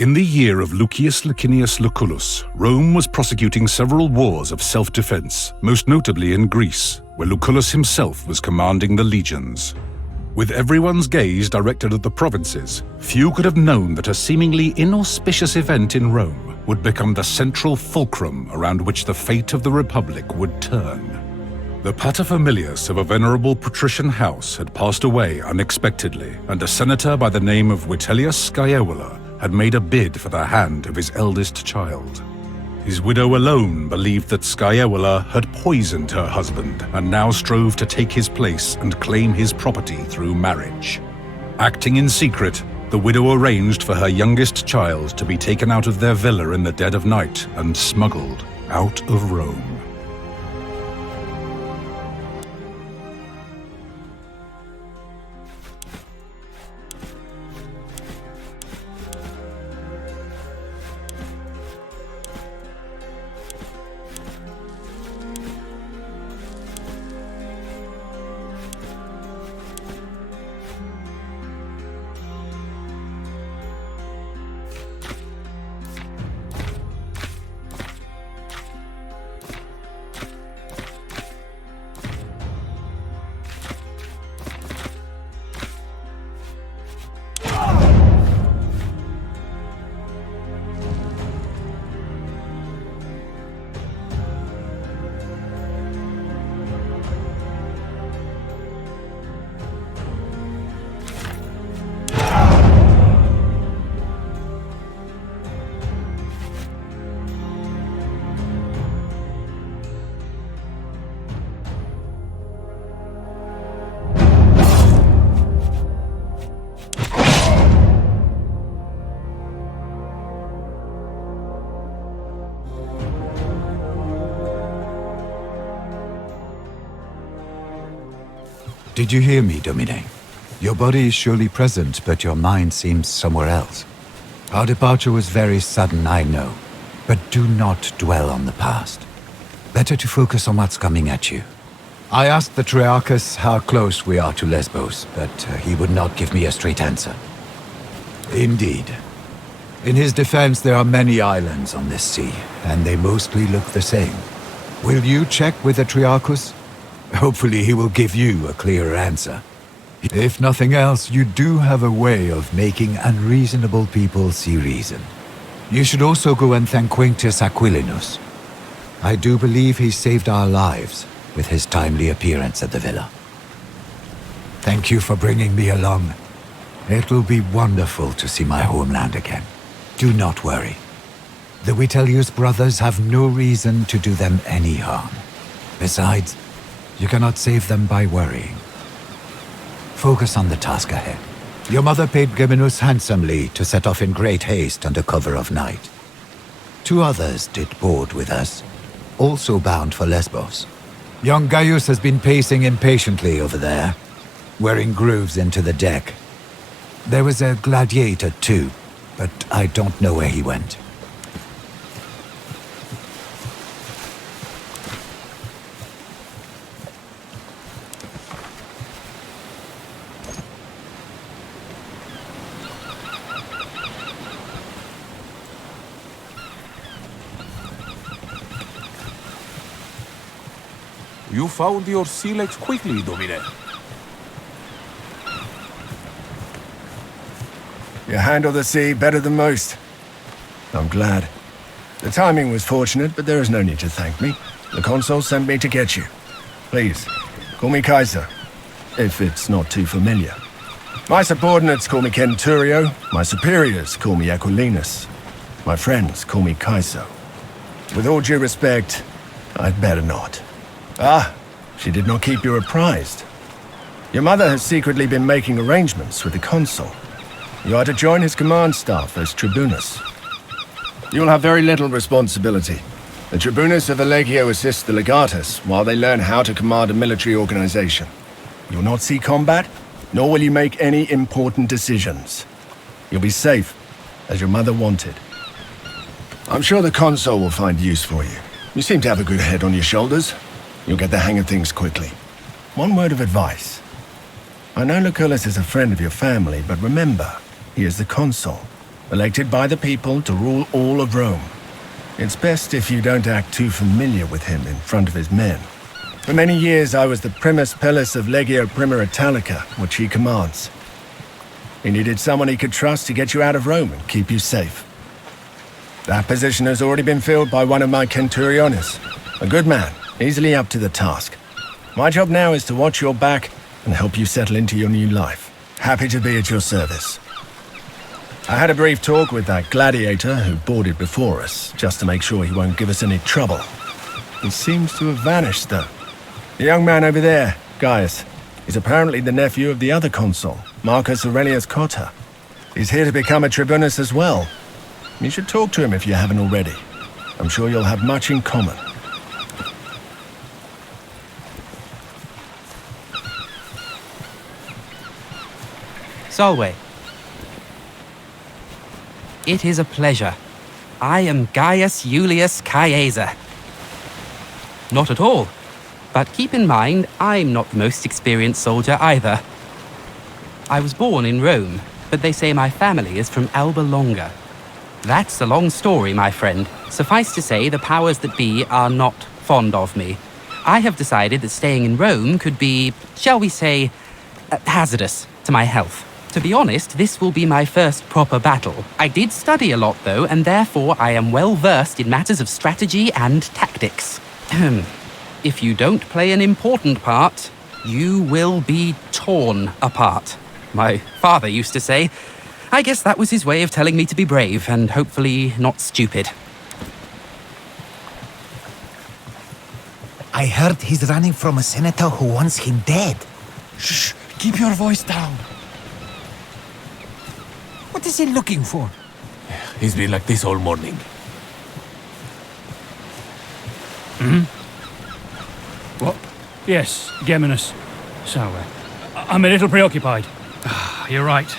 In the year of Lucius Licinius Lucullus, Rome was prosecuting several wars of self-defense, most notably in Greece, where Lucullus himself was commanding the legions. With everyone's gaze directed at the provinces, few could have known that a seemingly inauspicious event in Rome would become the central fulcrum around which the fate of the Republic would turn. The paterfamilias of a venerable patrician house had passed away unexpectedly, and a senator by the name of Vitellius Scaevola had made a bid for the hand of his eldest child. His widow alone believed that Scaevola had poisoned her husband and now strove to take his place and claim his property through marriage. Acting in secret, the widow arranged for her youngest child to be taken out of their villa in the dead of night and smuggled out of Rome. Did you hear me, Domine? Your body is surely present, but your mind seems somewhere else. Our departure was very sudden, I know, but do not dwell on the past. Better to focus on what's coming at you. I asked the Triarchus how close we are to Lesbos, but he would not give me a straight answer. Indeed. In his defense, there are many islands on this sea, and they mostly look the same. Will you check with the Triarchus? Hopefully he will give you a clearer answer. If nothing else, you do have a way of making unreasonable people see reason. You should also go and thank Quintus Aquilinus. I do believe he saved our lives with his timely appearance at the villa. Thank you for bringing me along. It will be wonderful to see my homeland again. Do not worry. The Vitellius brothers have no reason to do them any harm. Besides, you cannot save them by worrying. Focus on the task ahead. Your mother paid Geminus handsomely to set off in great haste under cover of night. 2 others did board with us, also bound for Lesbos. Young Gaius has been pacing impatiently over there, wearing grooves into the deck. There was a gladiator too, but I don't know where he went. You found your sea legs quickly, Domine. You handle the sea better than most. I'm glad. The timing was fortunate, but there is no need to thank me. The consul sent me to get you. Please, call me Kaiser, if it's not too familiar. My subordinates call me Centurio, my superiors call me Aquilinus. My friends call me Kaiser. With all due respect, I'd better not. Ah, she did not keep you apprised. Your mother has secretly been making arrangements with the consul. You are to join his command staff as tribunus. You will have very little responsibility. The tribunus of the Legio assists the legatus while they learn how to command a military organization. You will not see combat, nor will you make any important decisions. You'll be safe, as your mother wanted. I'm sure the consul will find use for you. You seem to have a good head on your shoulders. You'll get the hang of things quickly. One word of advice. I know Lucullus is a friend of your family, but remember, he is the consul. elected by the people to rule all of Rome. It's best if you don't act too familiar with him in front of his men. For many years I was the primus pillis of Legio Prima Italica, which he commands. He needed someone he could trust to get you out of Rome and keep you safe. That position has already been filled by one of my Centuriones. A good man, easily up to the task. My job now is to watch your back and help you settle into your new life. Happy to be at your service. I had a brief talk with that gladiator who boarded before us, just to make sure he won't give us any trouble. He seems to have vanished, though. The young man over there, Gaius, is apparently the nephew of the other consul, Marcus Aurelius Cotta. He's here to become a tribunus as well. You should talk to him if you haven't already. I'm sure you'll have much in common. Solway. It is a pleasure. I am Gaius Julius Caesar. Not at all. But keep in mind, I'm not the most experienced soldier either. I was born in Rome, but they say my family is from Alba Longa. That's a long story, my friend. Suffice to say, the powers that be are not fond of me. I have decided that staying in Rome could be, shall we say, hazardous to my health. To be honest, this will be my first proper battle. I did study a lot, though, and therefore I am well versed in matters of strategy and tactics. If you don't play an important part, you will be torn apart. My father used to say. I guess that was his way of telling me to be brave and hopefully not stupid. I heard he's running from a senator who wants him dead. Shh! Keep your voice down. What is he looking for? He's been like this all morning. What? Yes, Geminus. So, I'm a little preoccupied. You're right.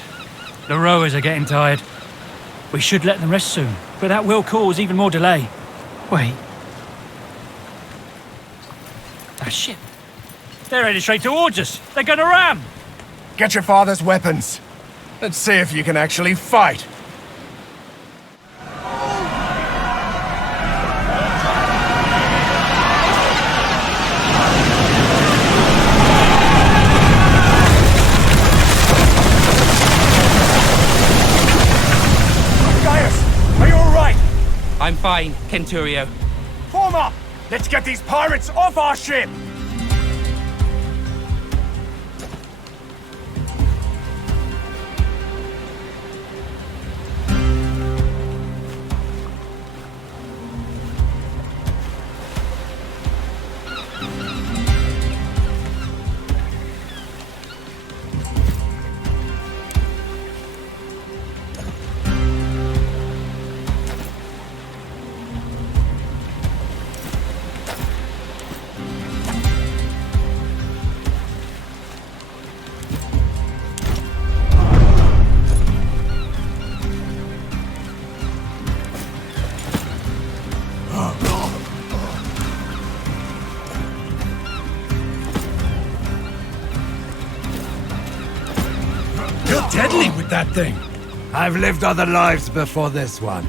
The rowers are getting tired. We should let them rest soon, but that will cause even more delay. Wait. Ah, shit. They're headed straight towards us. They're gonna ram! Get your father's weapons. Let's see if you can actually fight. I'm fine, Centurio. Form up! Let's get these pirates off our ship! Deadly with that thing. I've lived other lives before this one.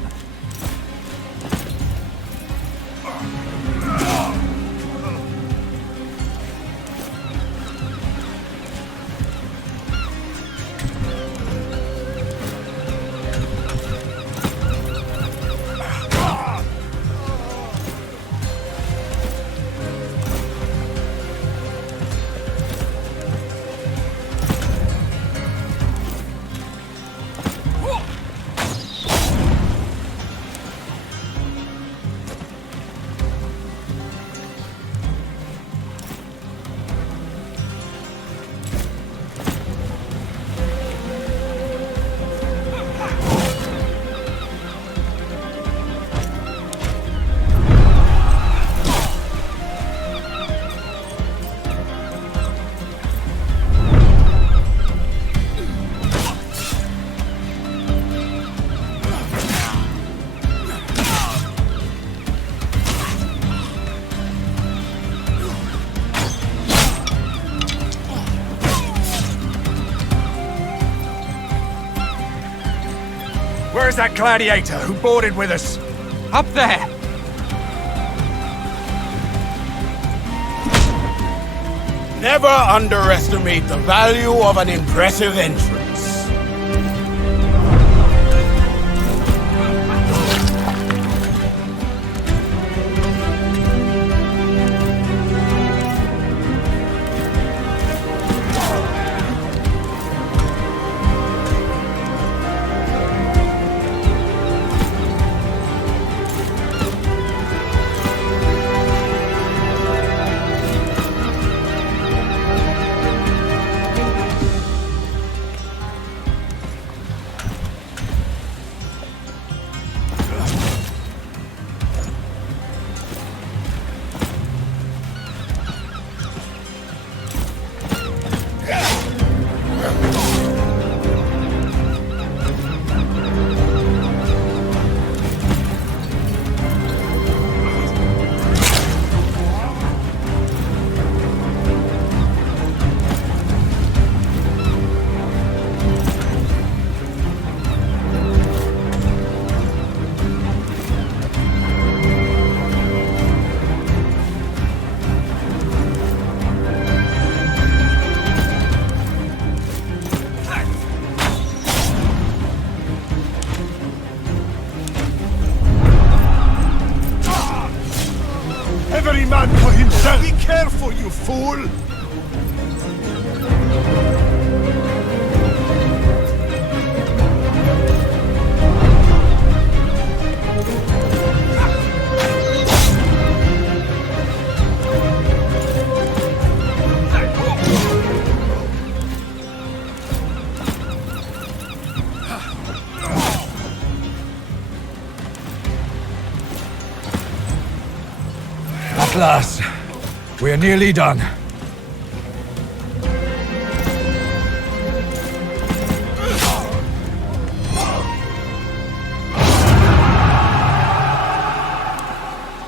Where's that gladiator who boarded with us? Up there! Never underestimate the value of an impressive entrance. Every man for himself! Be careful, you fool! At last, we're nearly done.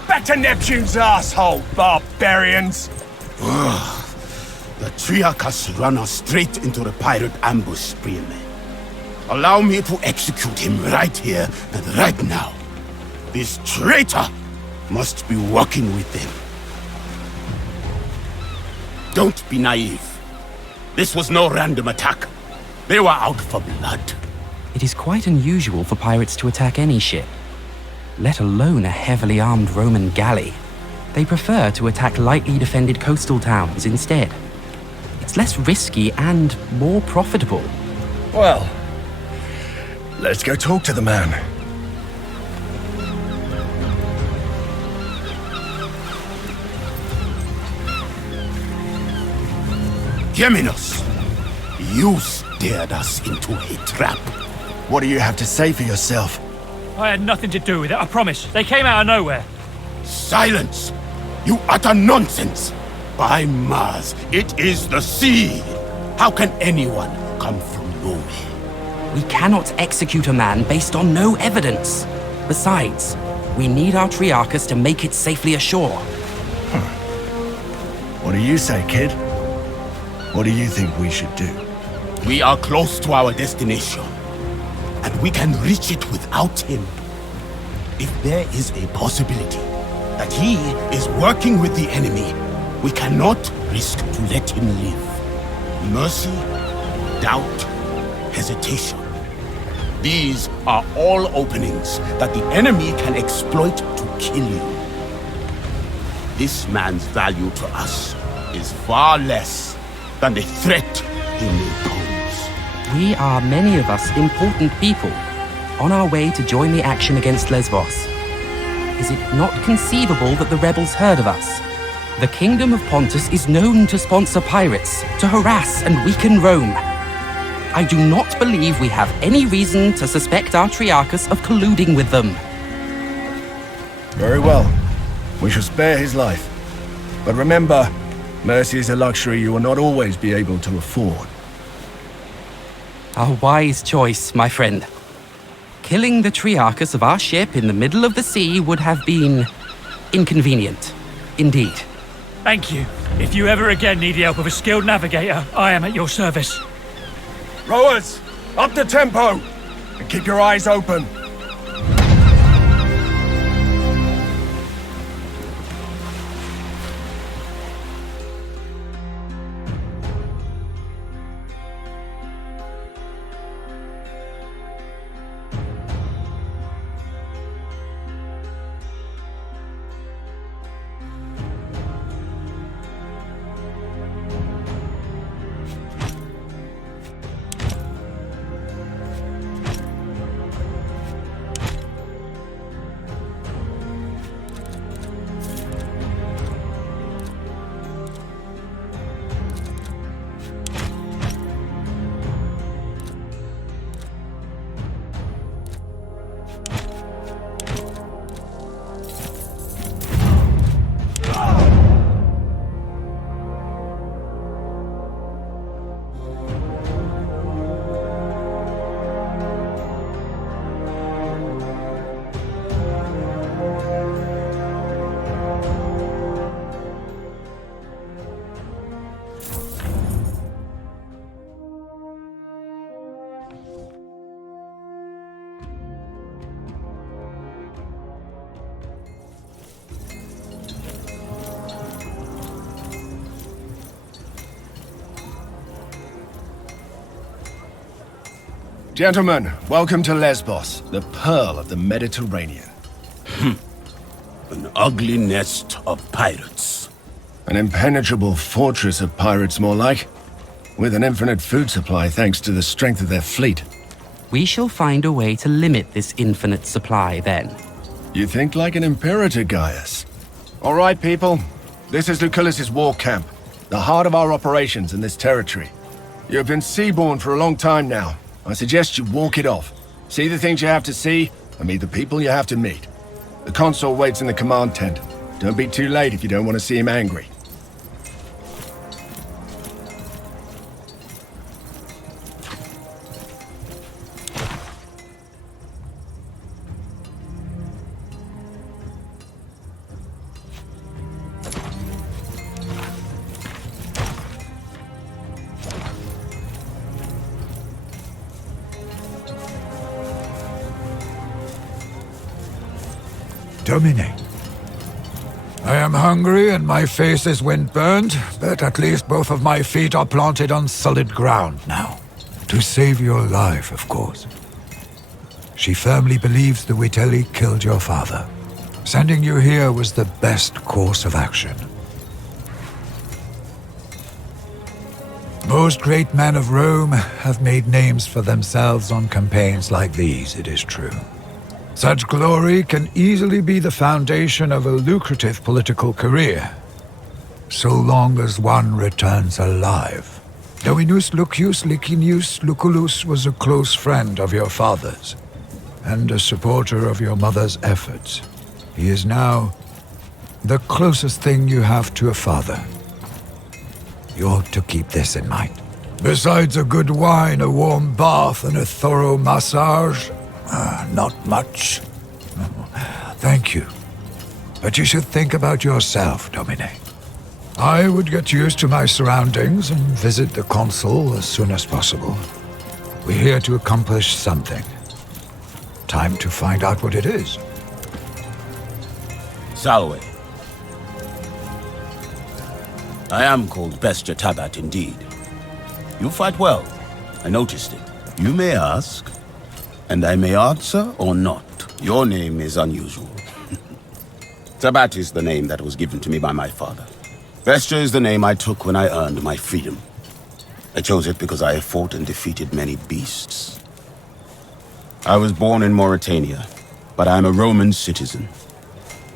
Back to Neptune's asshole, barbarians! The Triarchus run us straight into the pirate ambush, Supremo. Allow me to execute him right here and right now. This traitor must be working with them. Don't be naive. This was no random attack. They were out for blood. It is quite unusual for pirates to attack any ship, let alone a heavily armed Roman galley. They prefer to attack lightly defended coastal towns instead. It's less risky and more profitable. Well, let's go talk to the man. Geminus, you steered us into a trap. What do you have to say for yourself? I had nothing to do with it, I promise. They came out of nowhere. Silence! You utter nonsense! By Mars, it is the sea! How can anyone come from nowhere? We cannot execute a man based on no evidence. Besides, we need our Triarchus to make it safely ashore. What do you say, kid? What do you think we should do? We are close to our destination, and we can reach it without him. If there is a possibility that he is working with the enemy, we cannot risk to let him live. Mercy, doubt, hesitation. These are all openings that the enemy can exploit to kill you. This man's value to us is far less than the threat he may pose. We are, many of us, important people, on our way to join the action against Lesbos. Is it not conceivable that the rebels heard of us? The Kingdom of Pontus is known to sponsor pirates, to harass and weaken Rome. I do not believe we have any reason to suspect our Triarchus of colluding with them. Very well. We shall spare his life. But remember, mercy is a luxury you will not always be able to afford. A wise choice, my friend. Killing the Triarchus of our ship in the middle of the sea would have been inconvenient, indeed. Thank you. If you ever again need the help of a skilled navigator, I am at your service. Rowers, up the tempo! And keep your eyes open. Gentlemen, welcome to Lesbos, the pearl of the Mediterranean. An ugly nest of pirates. An impenetrable fortress of pirates, more like. With an infinite food supply thanks to the strength of their fleet. We shall find a way to limit this infinite supply then. You think like an imperator, Gaius. All right, people. This is Lucullus's war camp, the heart of our operations in this territory. You have been seaborne for a long time now. I suggest you walk it off. See the things you have to see, and meet the people you have to meet. The consul waits in the command tent. Don't be too late if you don't want to see him angry. Domine. I am hungry and my face is wind-burned, but at least both of my feet are planted on solid ground now. To save your life, of course. She firmly believes the Witelli killed your father. Sending you here was the best course of action. Most great men of Rome have made names for themselves on campaigns like these, it is true. Such glory can easily be the foundation of a lucrative political career, so long as one returns alive. Dominus Lucius Licinius Lucullus was a close friend of your father's, and a supporter of your mother's efforts. He is now the closest thing you have to a father. You ought to keep this in mind. Besides a good wine, a warm bath, and a thorough massage, not much. Thank you. But you should think about yourself, Domine. I would get used to my surroundings and visit the consul as soon as possible. We're here to accomplish something. Time to find out what it is. Salwe. I am called Bestia Tabat indeed. You fight well. I noticed it. You may ask, and I may answer or not. Your name is unusual. Tabat is the name that was given to me by my father. Bestia is the name I took when I earned my freedom. I chose it because I have fought and defeated many beasts. I was born in Mauritania, but I am a Roman citizen.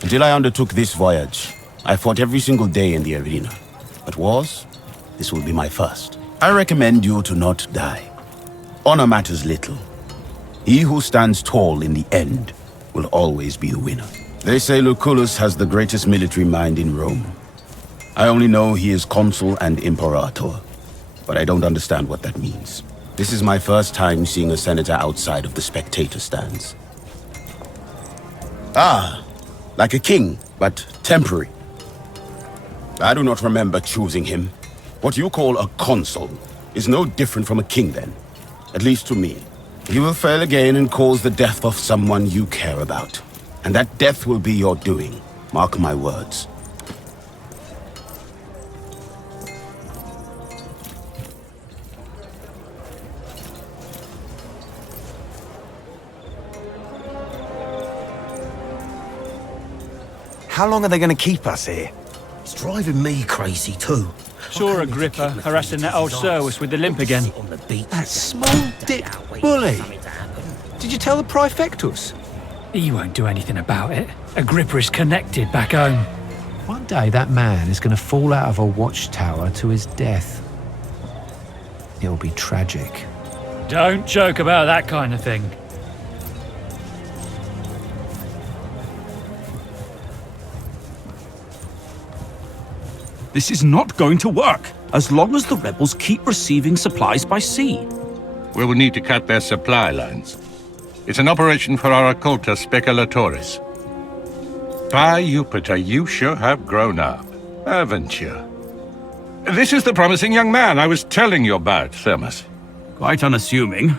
Until I undertook this voyage, I fought every single day in the arena. But wars, this will be my first. I recommend you to not die. Honor matters little. He who stands tall in the end will always be the winner. They say Lucullus has the greatest military mind in Rome. I only know he is consul and imperator, but I don't understand what that means. This is my first time seeing a senator outside of the spectator stands. Ah, like a king, but temporary. I do not remember choosing him. What you call a consul is no different from a king then, at least to me. You will fail again and cause the death of someone you care about. And that death will be your doing. Mark my words. How long are they going to keep us here? It's driving me crazy too. Saw Agrippa harassing that old Serwis with the limp again. That small dick bully. Did you tell the Praefectus? He won't do anything about it. Agrippa is connected back home. One day that man is going to fall out of a watchtower to his death. It'll be tragic. Don't joke about that kind of thing. This is not going to work, as long as the rebels keep receiving supplies by sea. We will need to cut their supply lines. It's an operation for our occulta speculatores. By Jupiter, you sure have grown up, haven't you? This is the promising young man I was telling you about, Thermos. Quite unassuming,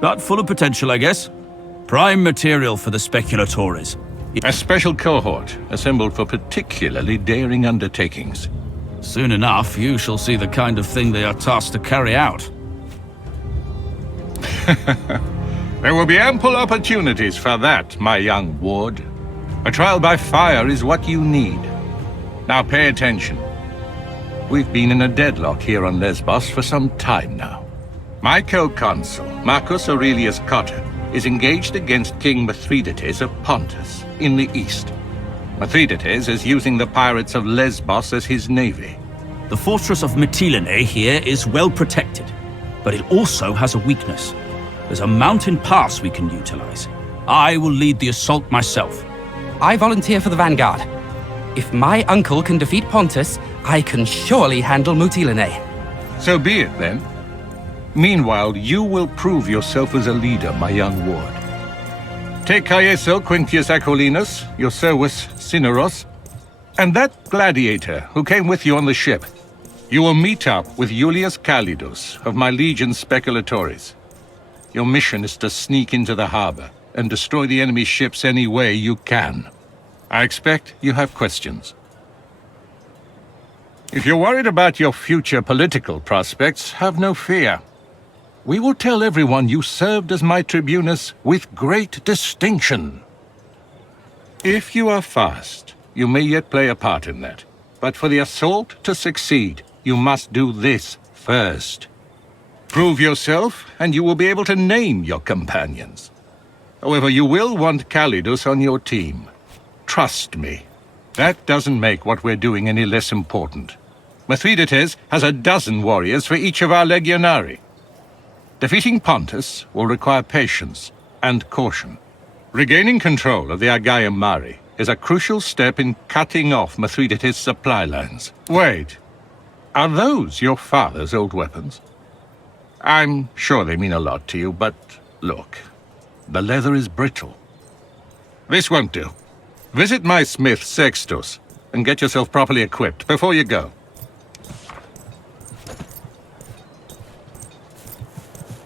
but full of potential, I guess. Prime material for the speculatores. A special cohort, assembled for particularly daring undertakings. Soon enough, you shall see the kind of thing they are tasked to carry out. There will be ample opportunities for that, my young ward. A trial by fire is what you need. Now pay attention. We've been in a deadlock here on Lesbos for some time now. My co-consul, Marcus Aurelius Cotta, is engaged against King Mithridates of Pontus in the east. Mithridates is using the pirates of Lesbos as his navy. The fortress of Mytilene here is well protected, but it also has a weakness. There's a mountain pass we can utilize. I will lead the assault myself. I volunteer for the vanguard. If my uncle can defeat Pontus, I can surely handle Mytilene. So be it, then. Meanwhile, you will prove yourself as a leader, my young ward. Take Caeso Quintius Aquilinus, your Servus Cineros, and that gladiator who came with you on the ship. You will meet up with Julius Calidus of my legion Speculatores. Your mission is to sneak into the harbor and destroy the enemy ships any way you can. I expect you have questions. If you're worried about your future political prospects, have no fear. We will tell everyone you served as my tribunus with great distinction. If you are fast, you may yet play a part in that. But for the assault to succeed, you must do this first. Prove yourself, and you will be able to name your companions. However, you will want Calidus on your team. Trust me. That doesn't make what we're doing any less important. Mithridates has a dozen warriors for each of our legionari. Defeating Pontus will require patience and caution. Regaining control of the Aegean Mare is a crucial step in cutting off Mithridates' supply lines. Wait, are those your father's old weapons? I'm sure they mean a lot to you, but look, the leather is brittle. This won't do. Visit my smith Sextus and get yourself properly equipped before you go.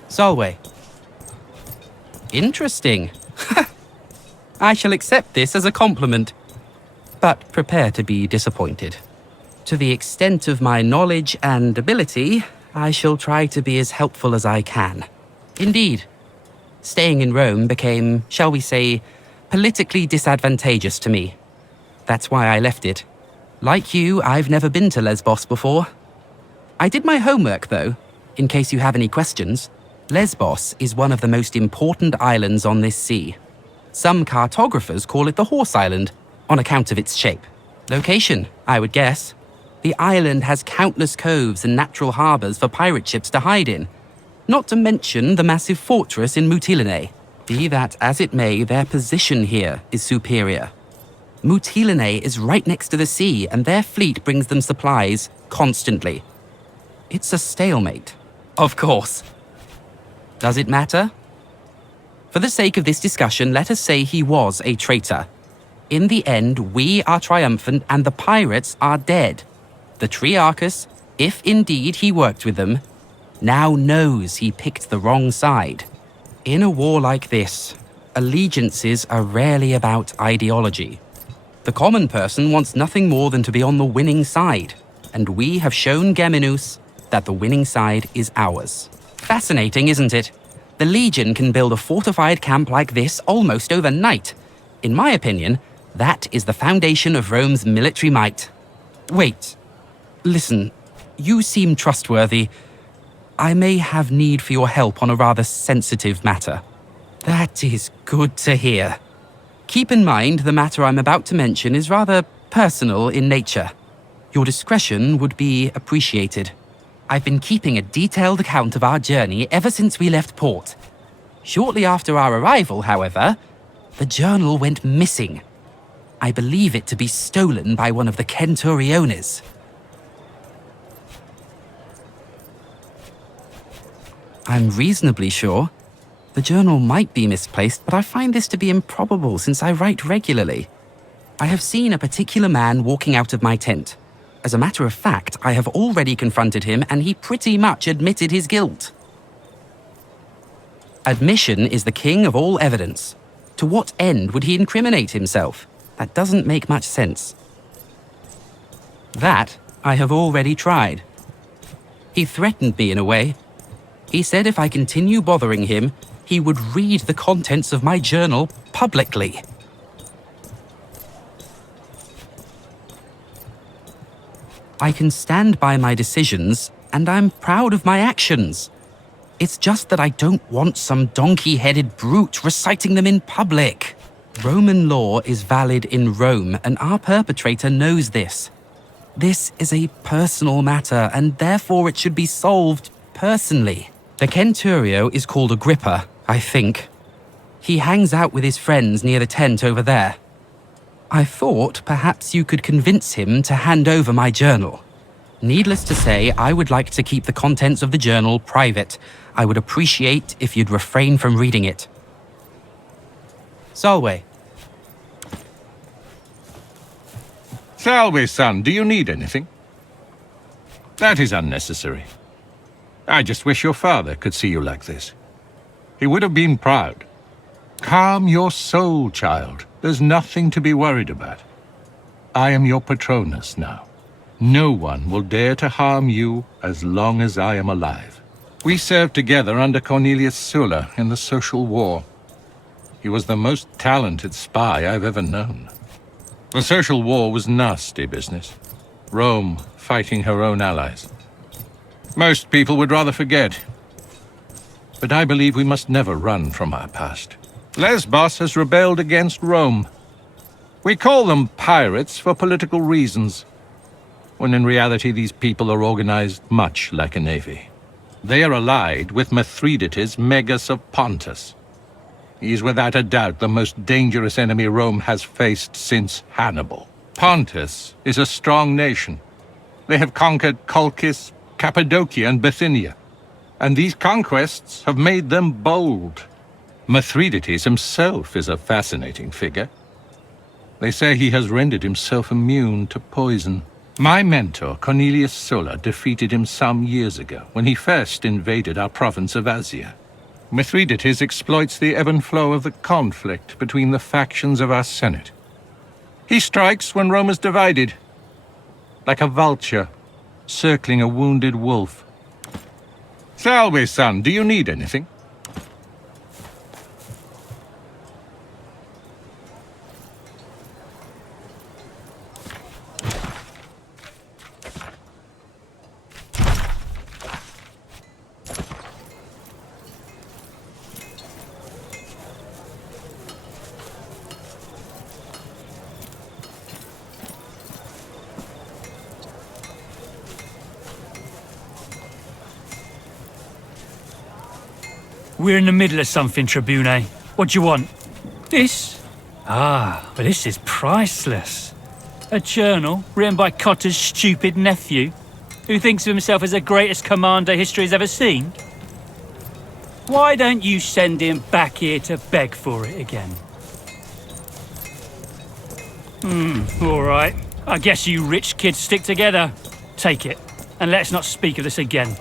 Solway. Interesting. I shall accept this as a compliment, but prepare to be disappointed. To the extent of my knowledge and ability, I shall try to be as helpful as I can. Indeed, staying in Rome became, shall we say, politically disadvantageous to me. That's why I left it. Like you, I've never been to Lesbos before. I did my homework, though, in case you have any questions. Lesbos is one of the most important islands on this sea. Some cartographers call it the Horse Island, on account of its shape. Location, I would guess. The island has countless coves and natural harbors for pirate ships to hide in, not to mention the massive fortress in Mytilene. Be that as it may, their position here is superior. Mytilene is right next to the sea, and their fleet brings them supplies constantly. It's a stalemate. Of course. Does it matter? For the sake of this discussion, let us say he was a traitor. In the end, we are triumphant and the pirates are dead. The Triarchus, if indeed he worked with them, now knows he picked the wrong side. In a war like this, allegiances are rarely about ideology. The common person wants nothing more than to be on the winning side, and we have shown Geminus that the winning side is ours. Fascinating, isn't it? The Legion can build a fortified camp like this almost overnight. In my opinion, that is the foundation of Rome's military might. Wait, listen, you seem trustworthy. I may have need for your help on a rather sensitive matter. That is good to hear. Keep in mind the matter I'm about to mention is rather personal in nature. Your discretion would be appreciated. I've been keeping a detailed account of our journey ever since we left port. Shortly after our arrival, however, the journal went missing. I believe it to be stolen by one of the Praetorians. I'm reasonably sure. The journal might be misplaced, but I find this to be improbable since I write regularly. I have seen a particular man walking out of my tent. As a matter of fact, I have already confronted him and he pretty much admitted his guilt. Admission is the king of all evidence. To what end would he incriminate himself? That doesn't make much sense. That I have already tried. He threatened me in a way. He said if I continue bothering him, he would read the contents of my journal publicly. I can stand by my decisions, and I'm proud of my actions. It's just that I don't want some donkey-headed brute reciting them in public. Roman law is valid in Rome, and our perpetrator knows this. This is a personal matter, and therefore it should be solved personally. The Centurio is called Agrippa, I think. He hangs out with his friends near the tent over there. I thought perhaps you could convince him to hand over my journal. Needless to say, I would like to keep the contents of the journal private. I would appreciate if you'd refrain from reading it. Salve. Salve, son. Do you need anything? That is unnecessary. I just wish your father could see you like this. He would have been proud. Calm your soul, child. There's nothing to be worried about. I am your Patronus now. No one will dare to harm you as long as I am alive. We served together under Cornelius Sulla in the Social War. He was the most talented spy I've ever known. The Social War was nasty business. Rome fighting her own allies. Most people would rather forget. But I believe we must never run from our past. Lesbos has rebelled against Rome. We call them pirates for political reasons, when in reality these people are organized much like a navy. They are allied with Mithridates, Megas of Pontus. He is without a doubt the most dangerous enemy Rome has faced since Hannibal. Pontus is a strong nation. They have conquered Colchis, Cappadocia, and Bithynia, and these conquests have made them bold. Mithridates himself is a fascinating figure. They say he has rendered himself immune to poison. My mentor, Cornelius Sulla, defeated him some years ago when he first invaded our province of Asia. Mithridates exploits the ebb and flow of the conflict between the factions of our Senate. He strikes when Rome is divided, like a vulture circling a wounded wolf. Salve, son, do you need anything? We're in the middle of something, Tribune. What do you want? This? Ah, but this is priceless. A journal written by Cotter's stupid nephew, who thinks of himself as the greatest commander history has ever seen. Why don't you send him back here to beg for it again? All right. I guess you rich kids stick together. Take it, and let's not speak of this again.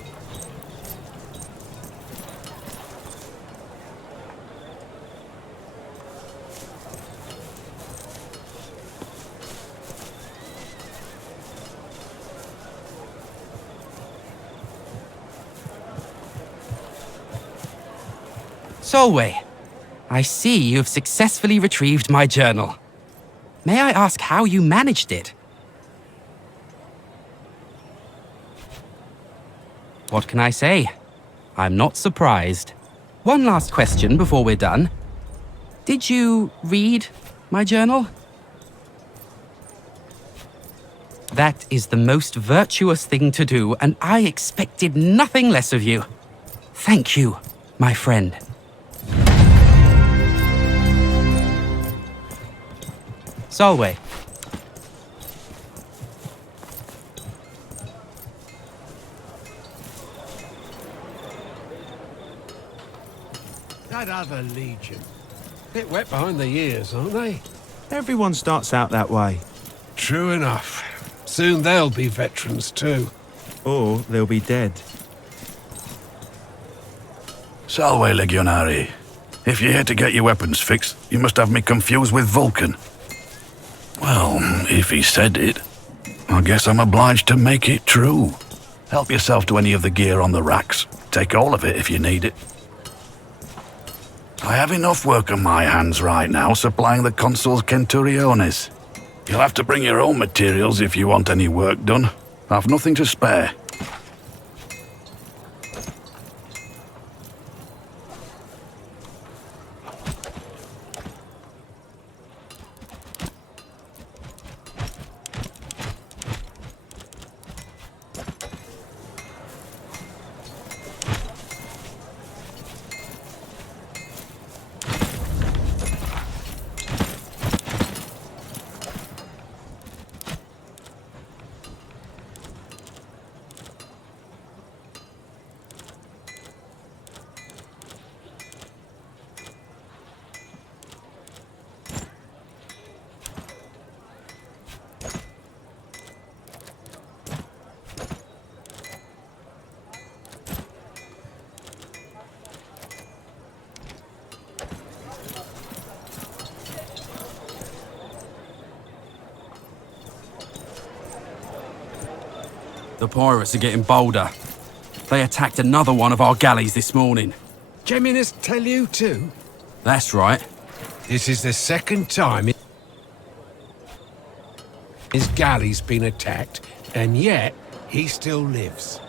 Solway, I see you have successfully retrieved my journal. May I ask how you managed it? What can I say? I'm not surprised. One last question before we're done. Did you read my journal? That is the most virtuous thing to do, and I expected nothing less of you. Thank you, my friend. Solway. That other Legion. Bit wet behind the ears, aren't they? Everyone starts out that way. True enough. Soon they'll be veterans too. Or they'll be dead. Salve, Legionari. If you're here to get your weapons fixed, you must have me confused with Vulcan. Well, if he said it, I guess I'm obliged to make it true. Help yourself to any of the gear on the racks. Take all of it if you need it. I have enough work on my hands right now supplying the consul's Centuriones. You'll have to bring your own materials if you want any work done. I've nothing to spare. The pirates are getting bolder. They attacked another one of our galleys this morning. Geminus tell you too? That's right. This is the second time his galley's been attacked, and yet he still lives.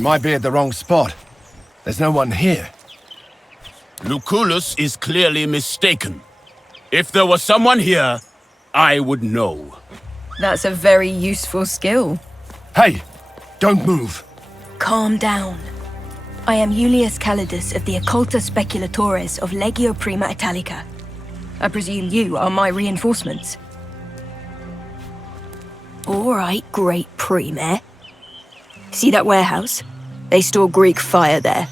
We might be at the wrong spot. There's no one here. Lucullus is clearly mistaken. If there was someone here, I would know. That's a very useful skill. Hey! Don't move! Calm down. I am Julius Calidus of the Occulta Speculatores of Legio Prima Italica. I presume you are my reinforcements. All right, great Prime. See that warehouse? They store Greek fire there.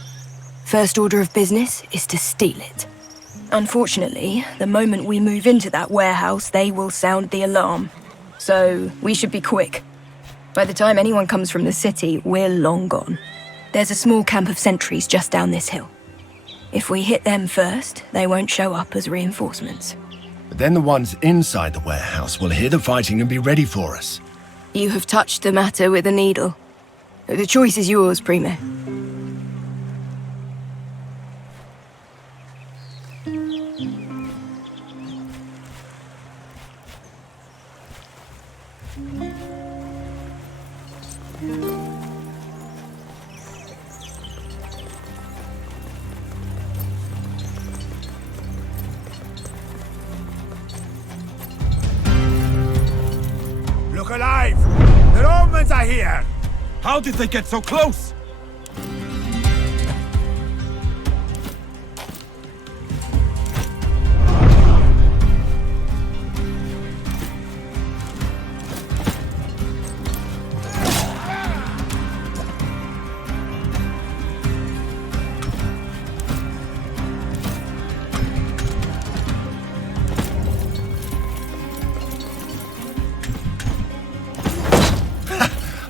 First order of business is to steal it. Unfortunately, the moment we move into that warehouse, they will sound the alarm. So, we should be quick. By the time anyone comes from the city, we're long gone. There's a small camp of sentries just down this hill. If we hit them first, they won't show up as reinforcements. But then the ones inside the warehouse will hear the fighting and be ready for us. You have touched the matter with a needle. The choice is yours, Prime. folk alive! The Romans are here! How did they get so close?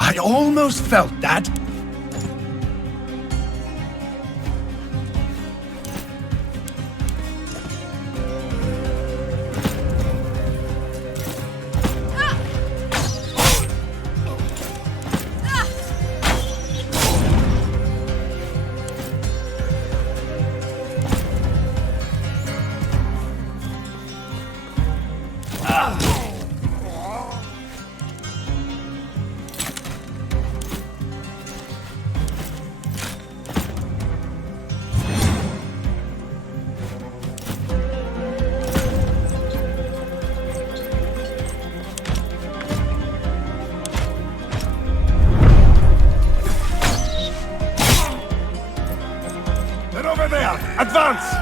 I almost felt that. Over there! Advance!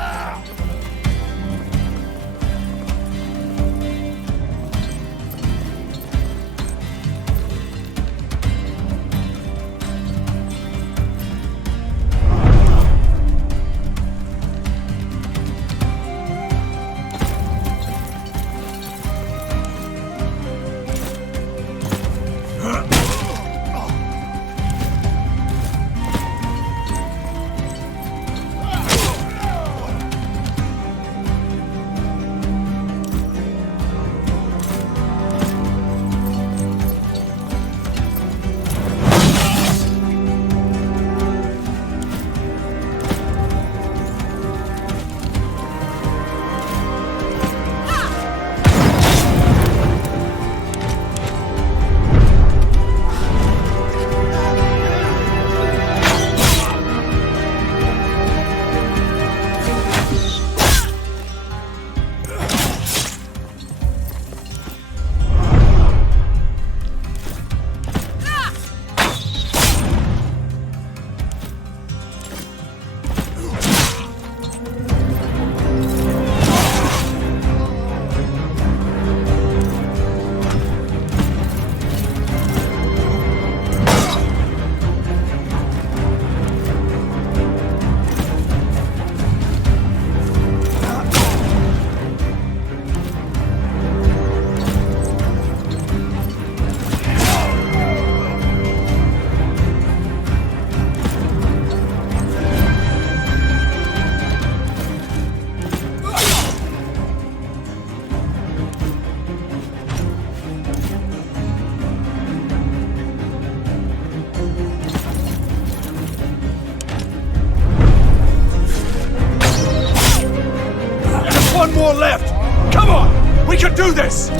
One more left! Come on! We can do this!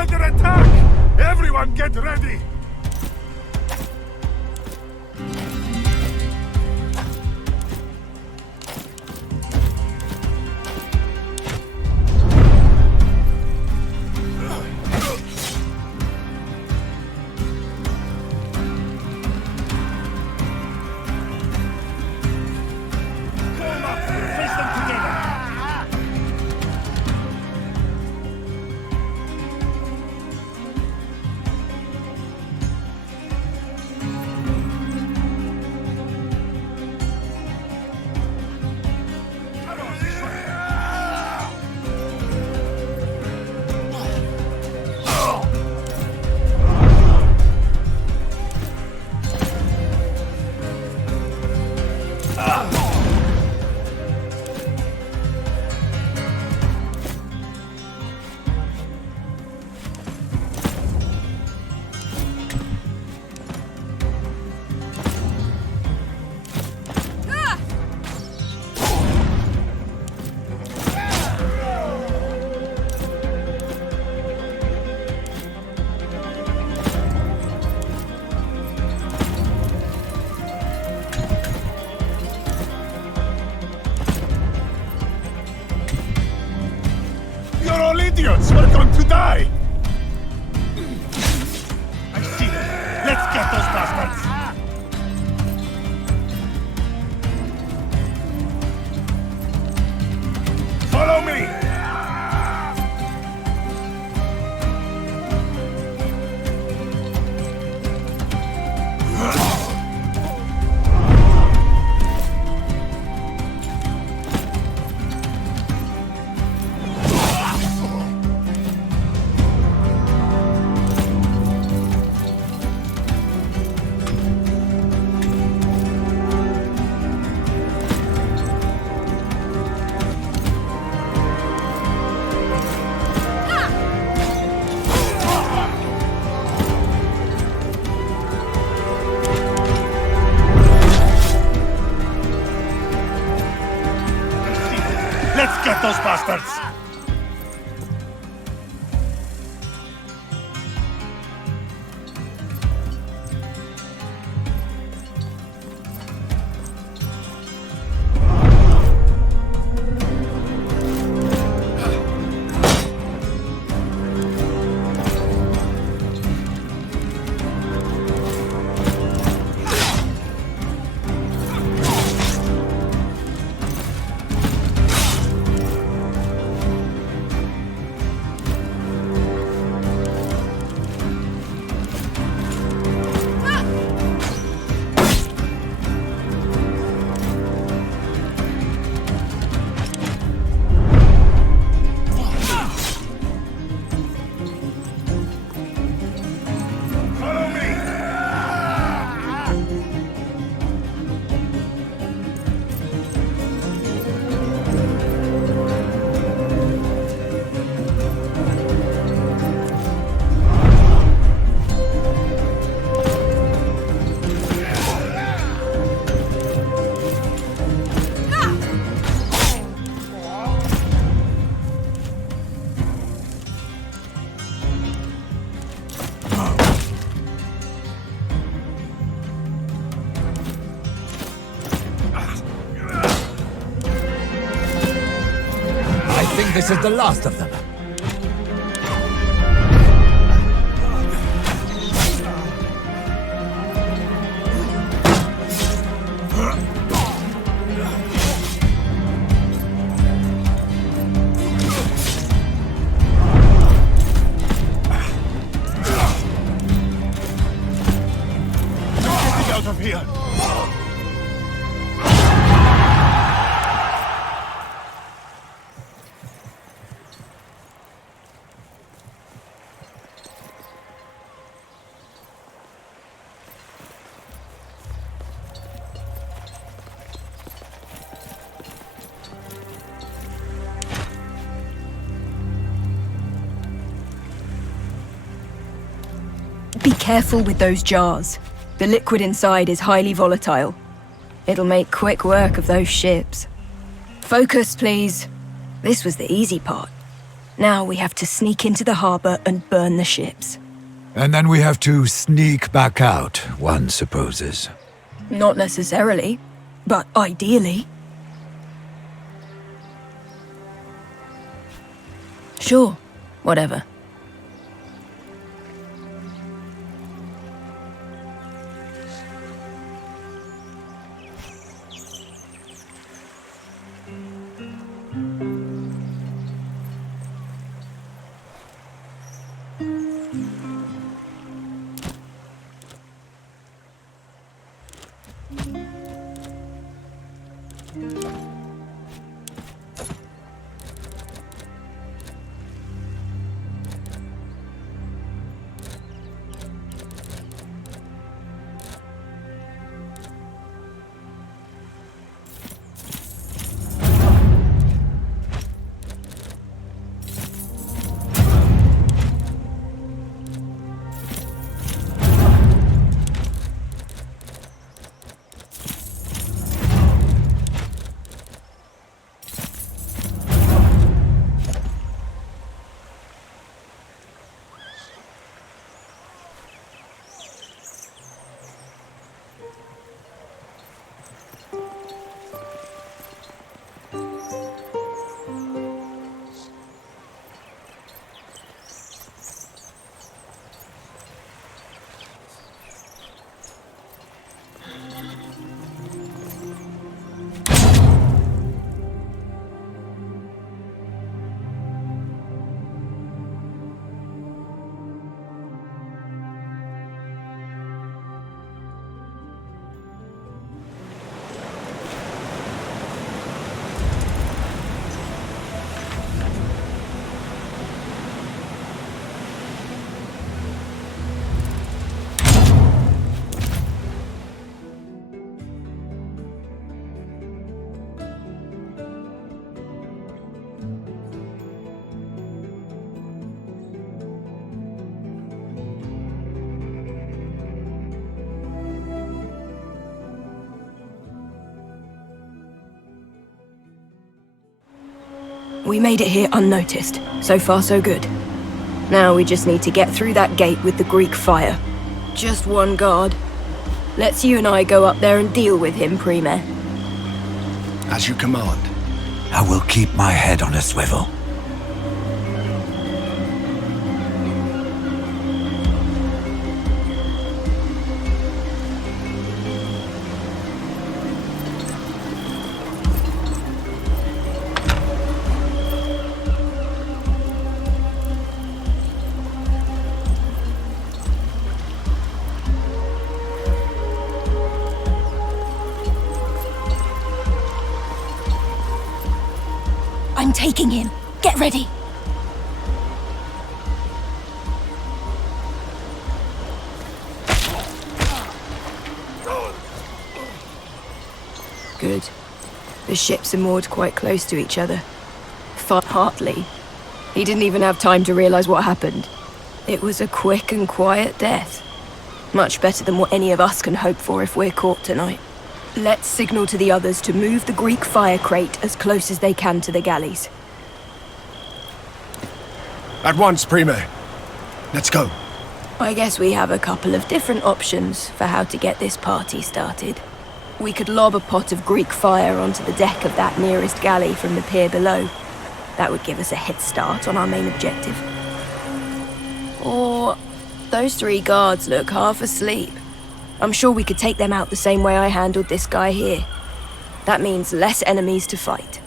Under attack! Everyone get ready! bastards were going to die! I see them. Let's get those bastards! Follow me! Let's get those bastards! I think this is the last of them. Get out of here! Be careful with those jars. The liquid inside is highly volatile. It'll make quick work of those ships. Focus, please. This was the easy part. Now we have to sneak into the harbor and burn the ships. And then we have to sneak back out, one supposes. Not necessarily, but ideally. Sure, whatever. We made it here unnoticed. So far, so good. Now we just need to get through that gate with the Greek fire. Just one guard. Let's you and I go up there and deal with him, Premier. As you command. I will keep my head on a swivel. I'm taking him. Get ready. Good. The ships are moored quite close to each other. Hartley. He didn't even have time to realize what happened. It was a quick and quiet death. Much better than what any of us can hope for if we're caught tonight. Let's signal to the others to move the Greek fire crate as close as they can to the galleys. At once, Primo. Let's go. I guess we have a couple of different options for how to get this party started. We could lob a pot of Greek fire onto the deck of that nearest galley from the pier below. That would give us a head start on our main objective. Or those 3 guards look half asleep. I'm sure we could take them out the same way I handled this guy here. That means less enemies to fight.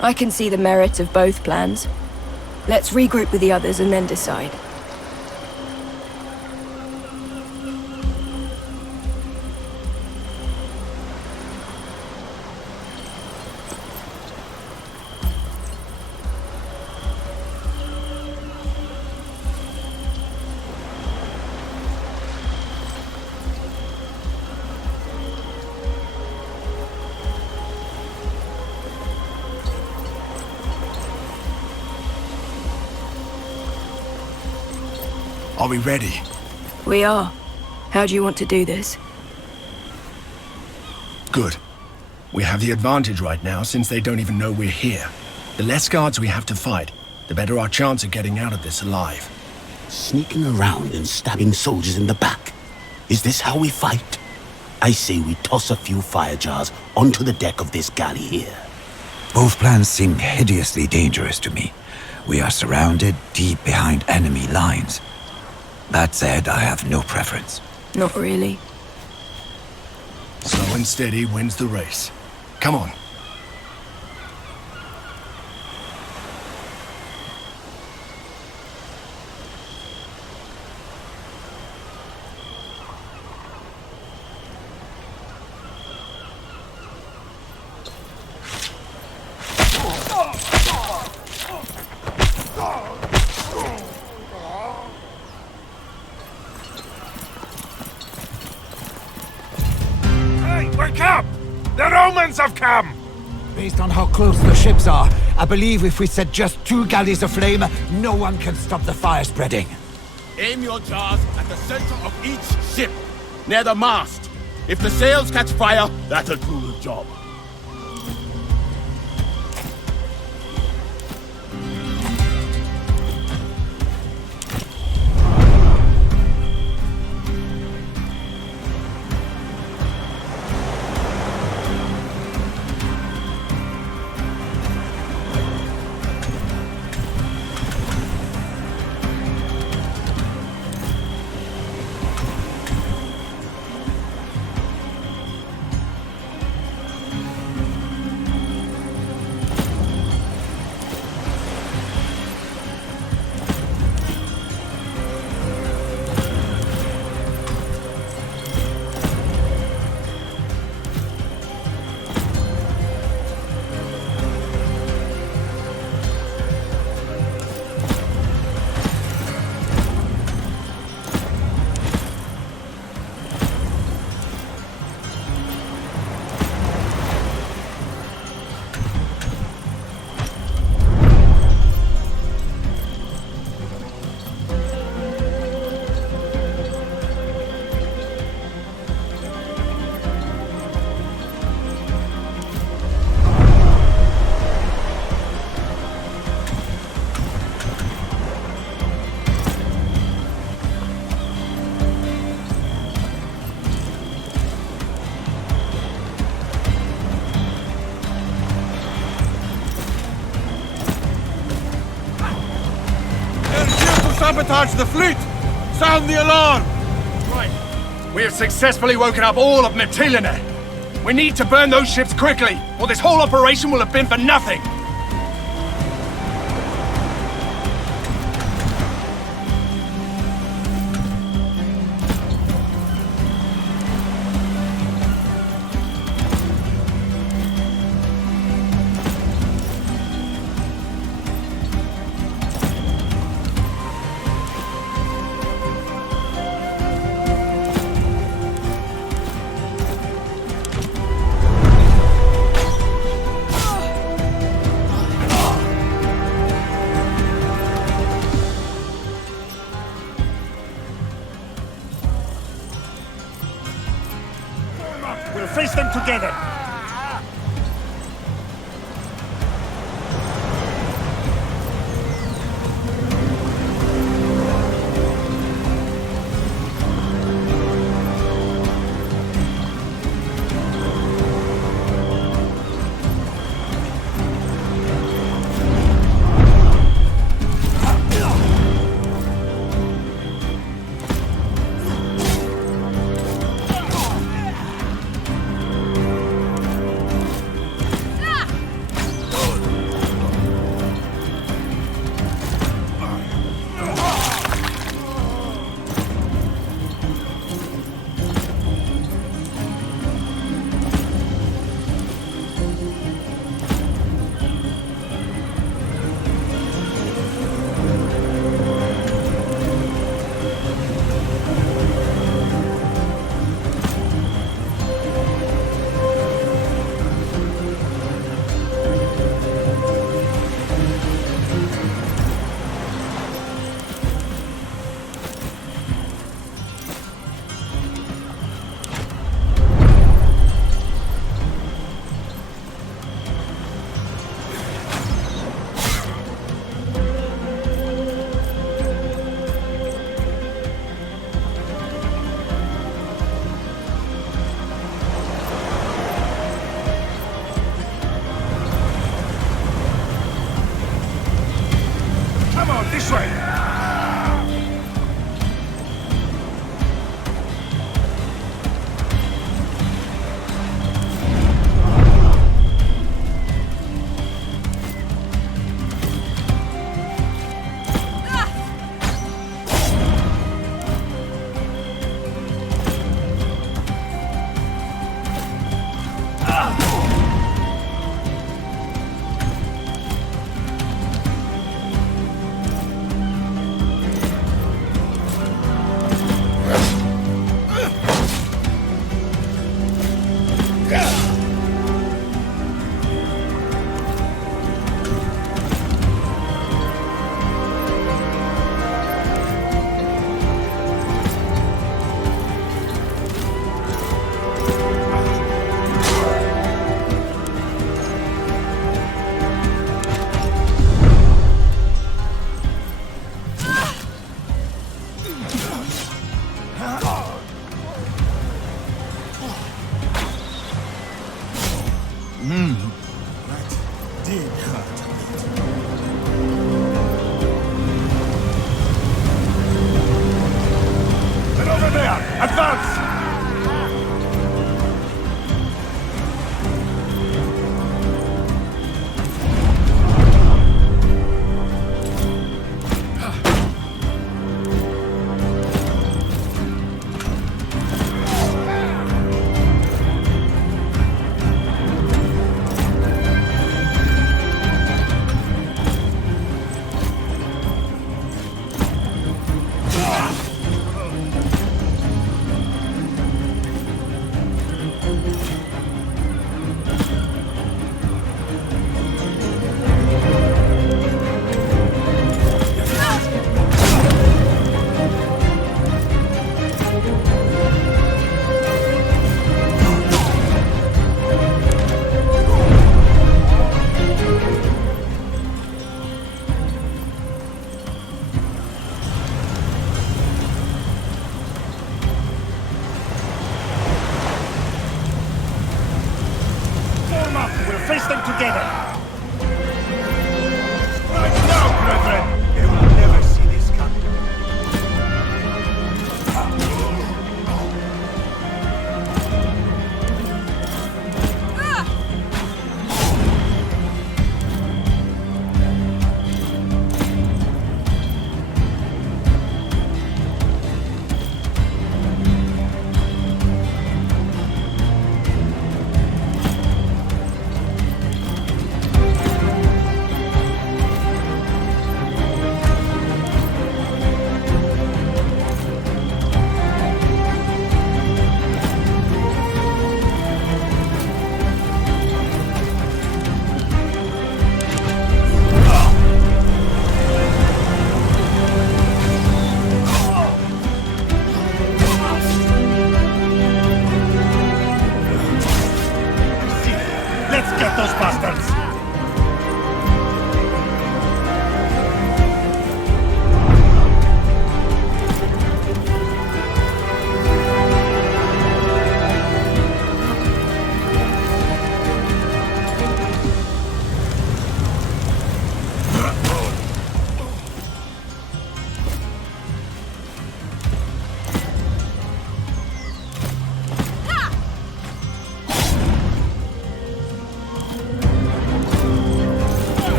I can see the merit of both plans. Let's regroup with the others and then decide. Are we ready? We are. How do you want to do this? Good. We have the advantage right now since they don't even know we're here. The less guards we have to fight, the better our chance of getting out of this alive. Sneaking around and stabbing soldiers in the back. Is this how we fight? I say we toss a few fire jars onto the deck of this galley here. Both plans seem hideously dangerous to me. We are surrounded deep behind enemy lines. That said, I have no preference. Not really. Slow and steady wins the race. Come on. Wake up! The Romans have come! Based on how close the ships are, I believe if we set just 2 galleys aflame, no one can stop the fire spreading. Aim your jars at the center of each ship, near the mast. If the sails catch fire, that'll do the job. sabotage the fleet! Sound the alarm! Right. We have successfully woken up all of Mytilene. We need to burn those ships quickly, or this whole operation will have been for nothing! We'll face them together. This way!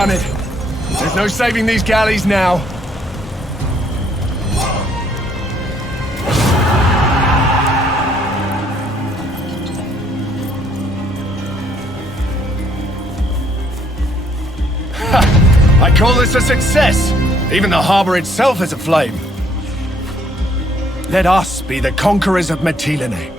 done it. There's no saving these galleys now. I call this a success. Even the harbor itself is aflame. Let us be the conquerors of Mytilene.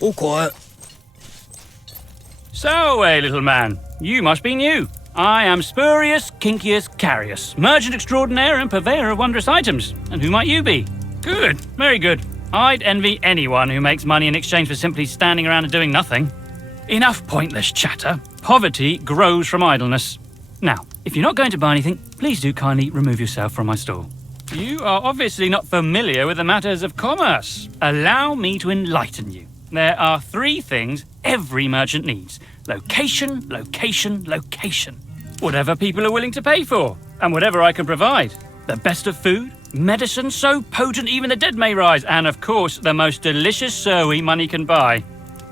All quiet. So, little man, you must be new. I am Spurius Kincius Carius, merchant extraordinaire and purveyor of wondrous items. And who might you be? Good, very good. I'd envy anyone who makes money in exchange for simply standing around and doing nothing. Enough pointless chatter. Poverty grows from idleness. Now, if you're not going to buy anything, please do kindly remove yourself from my store. You are obviously not familiar with the matters of commerce. Allow me to enlighten you. There are 3 things every merchant needs. Location, location, location. Whatever people are willing to pay for, and whatever I can provide. The best of food, medicine so potent even the dead may rise, and of course, the most delicious Surwey money can buy.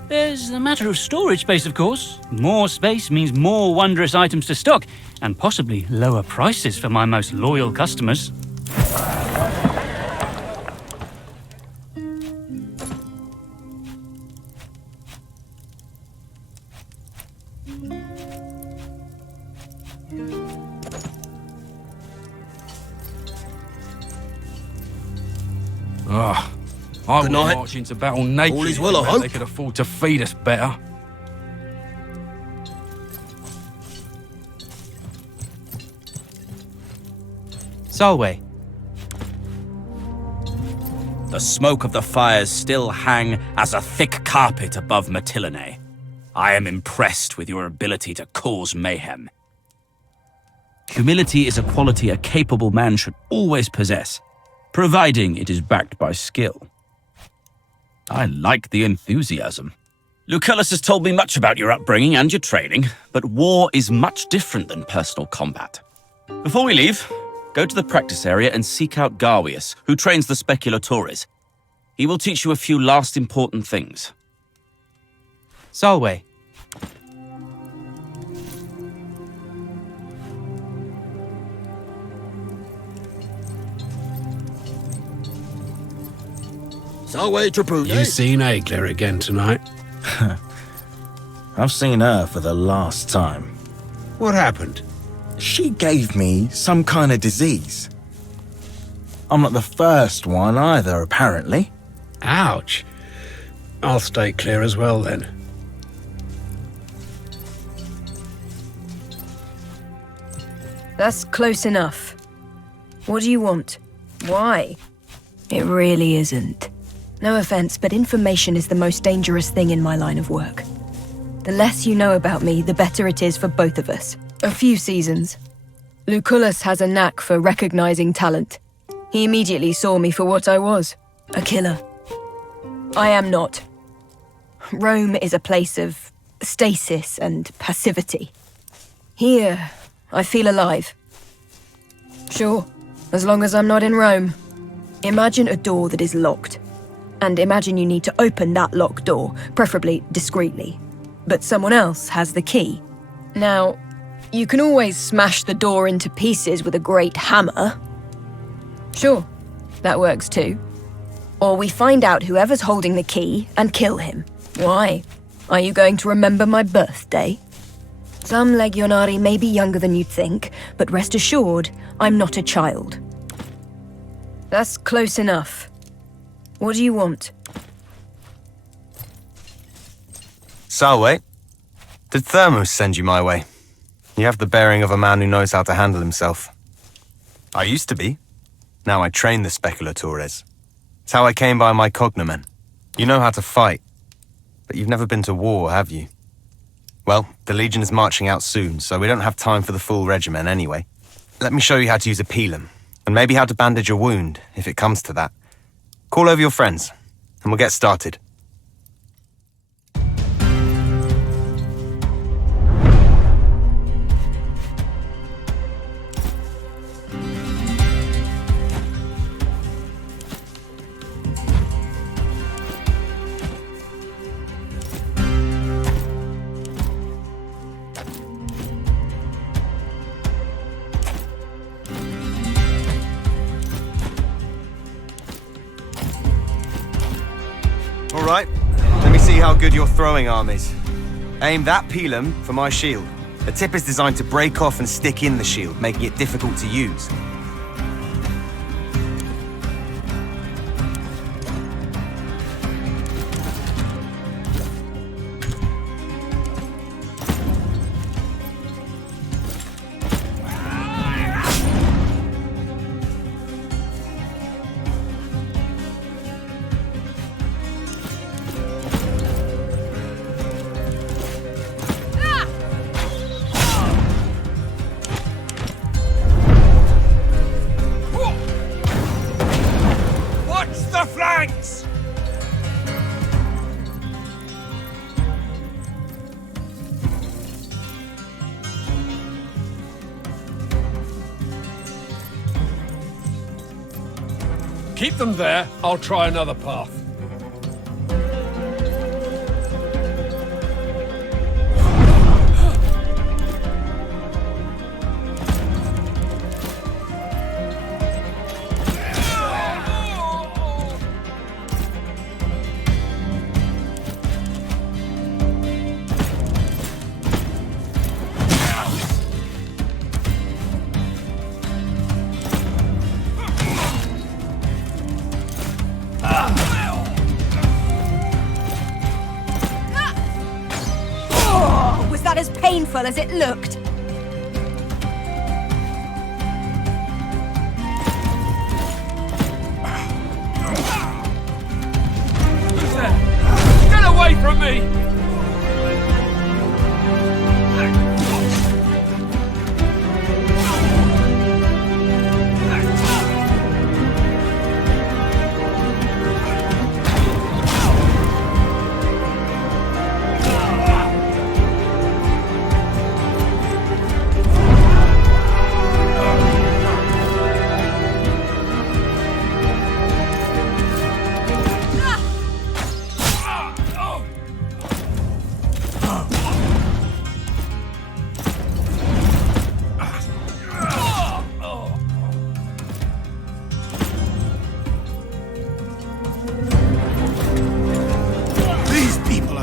There's a matter of storage space, of course. More space means more wondrous items to stock, and possibly lower prices for my most loyal customers. I would march into battle naked. All is well, I hope. They could afford to feed us better. Solway. The smoke of the fires still hang as a thick carpet above Mytilene. I am impressed with your ability to cause mayhem. Humility is a quality a capable man should always possess, providing it is backed by skill. I like the enthusiasm. Lucullus has told me much about your upbringing and your training, but war is much different than personal combat. Before we leave, go to the practice area and seek out Garwius, who trains the Speculatores. He will teach you a few last important things. Solway. You seen Aegler again tonight? I've seen her for the last time. What happened? She gave me some kind of disease. I'm not the first one either, apparently. Ouch. I'll stay clear as well then. That's close enough. What do you want? Why? It really isn't. No offense, but information is the most dangerous thing in my line of work. The less you know about me, the better it is for both of us. A few seasons. Lucullus has a knack for recognizing talent. He immediately saw me for what I was, a killer. I am not. Rome is a place of stasis and passivity. Here, I feel alive. Sure, as long as I'm not in Rome. Imagine a door that is locked. And imagine you need to open that locked door, preferably discreetly. But someone else has the key. Now, you can always smash the door into pieces with a great hammer. Sure, that works too. Or we find out whoever's holding the key and kill him. Why? Are you going to remember my birthday? Some Legionari may be younger than you'd think, but rest assured, I'm not a child. That's close enough. What do you want? Salwe, did Thermos send you my way? You have the bearing of a man who knows how to handle himself. I used to be. Now I train the Speculatores. It's how I came by my cognomen. You know how to fight, but you've never been to war, have you? Well, the Legion is marching out soon, so we don't have time for the full regimen anyway. Let me show you how to use a pilum, and maybe how to bandage a wound, if it comes to that. Call over your friends, and we'll get started. All right, let me see how good your throwing arm is. Aim that pilum for my shield. The tip is designed to break off and stick in the shield, making it difficult to use. Keep them there. I'll try another path. As painful as it looked. Who's there? Get away from me!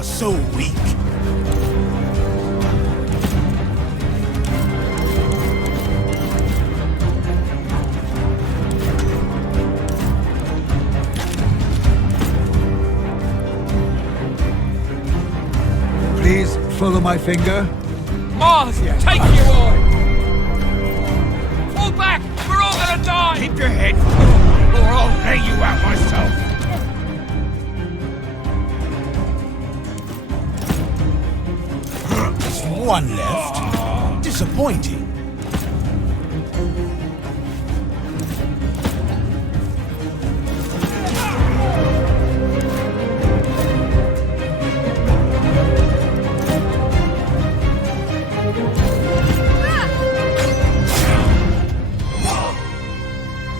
So weak. Please follow my finger. Mars, take you all! Fall back! We're all gonna die! Keep your head cool, or I'll lay you out myself. One left. Disappointing.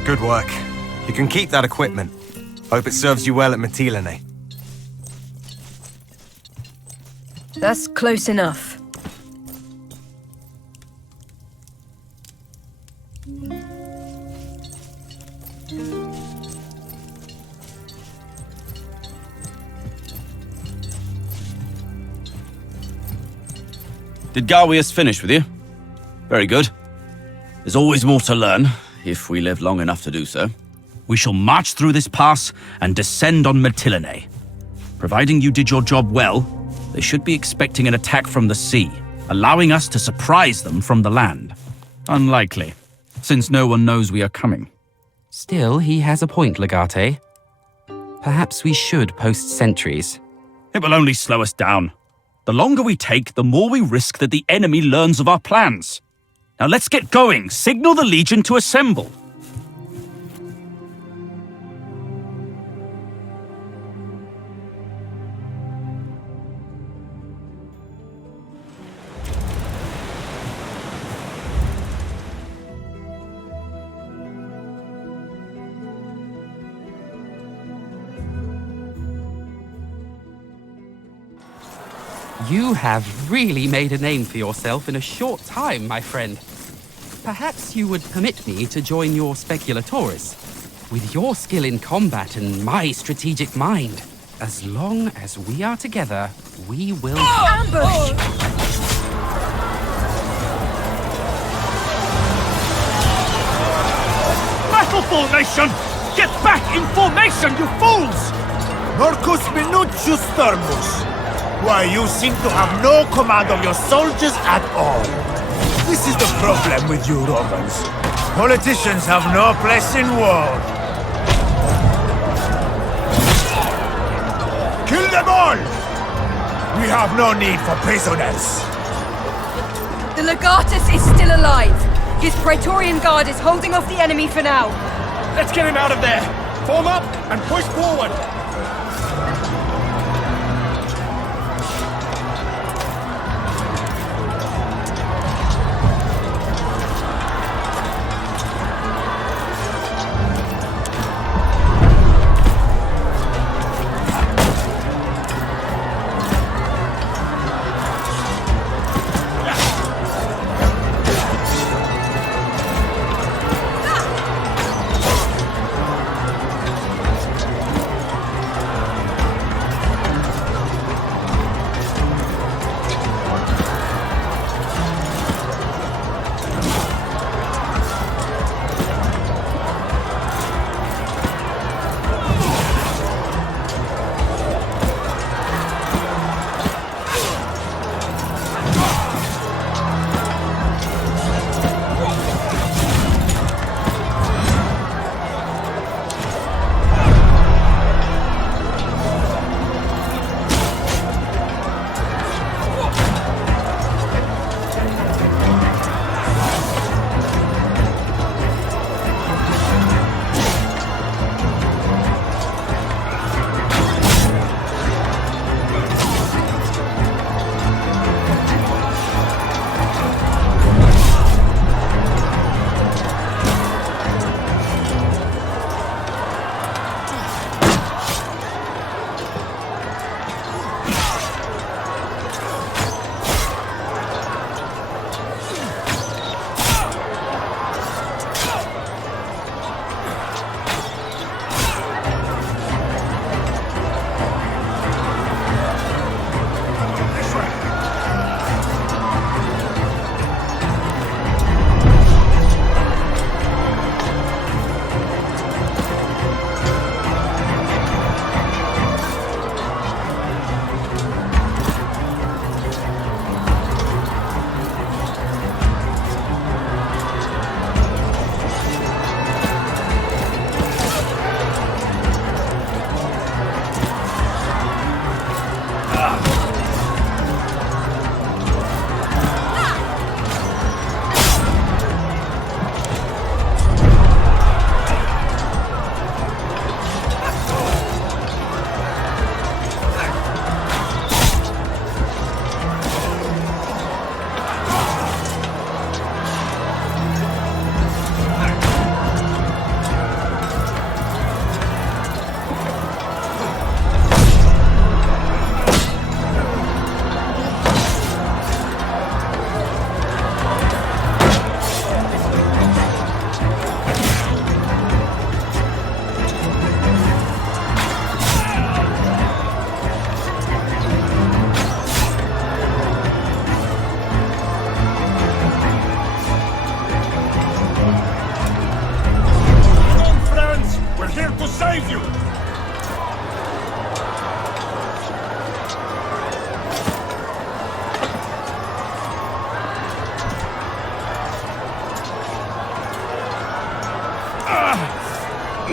Good work. You can keep that equipment. Hope it serves you well at Mytilene. That's close enough. Did Garwius finish with you? Very good. There's always more to learn, if we live long enough to do so. We shall march through this pass and descend on Mytilene. Providing you did your job well, they should be expecting an attack from the sea, allowing us to surprise them from the land. Unlikely, since no one knows we are coming. Still, he has a point, Legate. Perhaps we should post sentries. It will only slow us down. The longer we take, the more we risk that the enemy learns of our plans. Now let's get going. Signal the Legion to assemble. You have really made a name for yourself in a short time, my friend. Perhaps you would permit me to join your speculatores. With your skill in combat and my strategic mind, as long as we are together, we will... Ambush! Battle formation! Get back in formation, you fools! Norcus minucius thermus. Why, you seem to have no command of your soldiers at all. This is the problem with you Romans. Politicians have no place in war. Kill them all! We have no need for prisoners. The Legatus is still alive. His Praetorian guard is holding off the enemy for now. Let's get him out of there. Form up and push forward.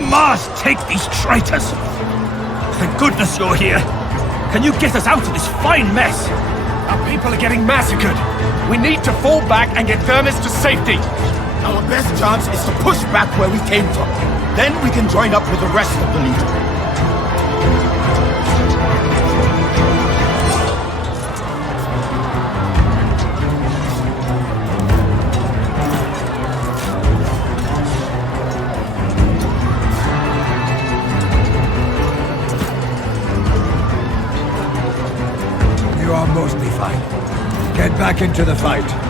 Mars, take these traitors! Thank goodness you're here! Can you get us out of this fine mess? Our people are getting massacred! We need to fall back and get Thermos to safety! Our best chance is to push back where we came from. Then we can join up with the rest of the Legion. You are mostly fine. Get back into the fight.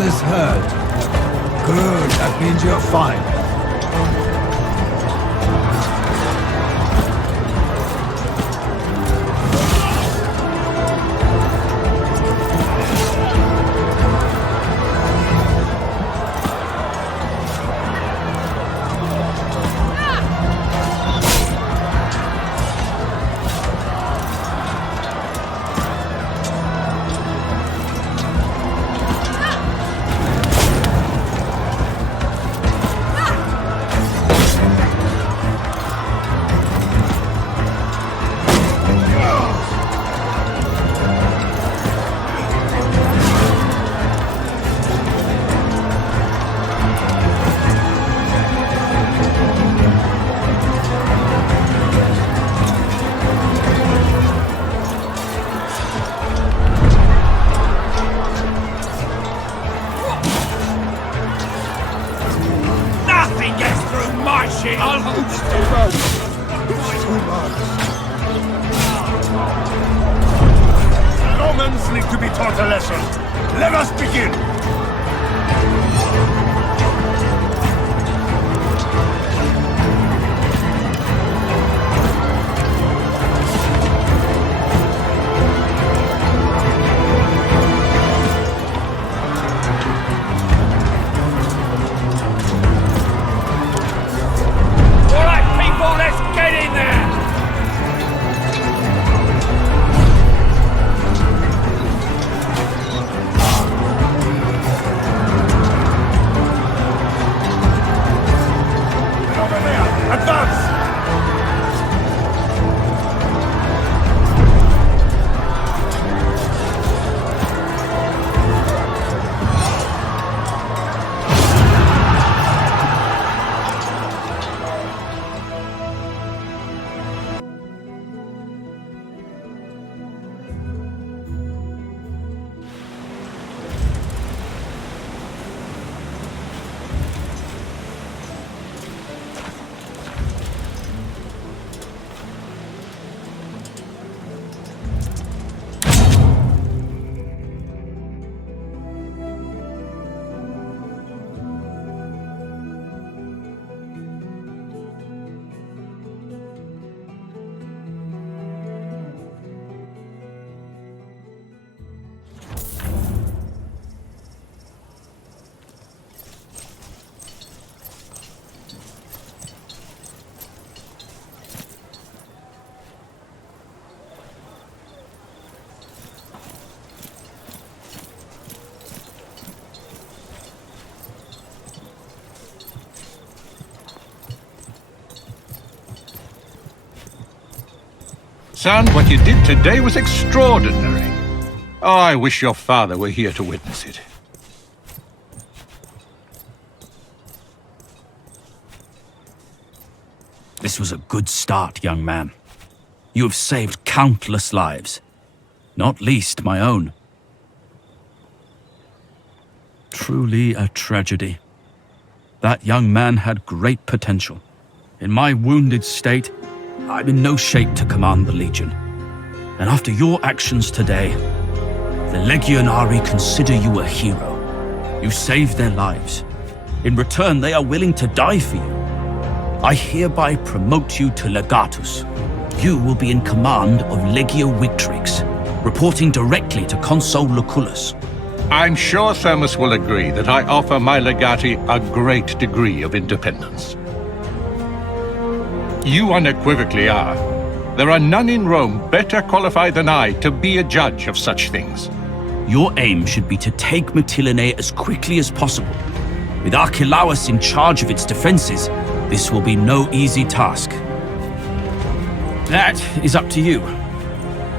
this hurt? Good, that means you're fine. through my shit! It's too much! It's too much! Romans need to be taught a lesson. Let us begin! Son, what you did today was extraordinary. Oh, I wish your father were here to witness it. This was a good start, young man. You have saved countless lives, not least my own. Truly a tragedy. That young man had great potential. In my wounded state, I'm in no shape to command the Legion. And after your actions today, the Legionari consider you a hero. You saved their lives. In return, they are willing to die for you. I hereby promote you to Legatus. You will be in command of Legio Victrix, reporting directly to Consul Lucullus. I'm sure Thermus will agree that I offer my legati a great degree of independence. You unequivocally are. There are none in Rome better qualified than I to be a judge of such things. Your aim should be to take Mytilene as quickly as possible. With Archelaus in charge of its defenses, this will be no easy task. That is up to you.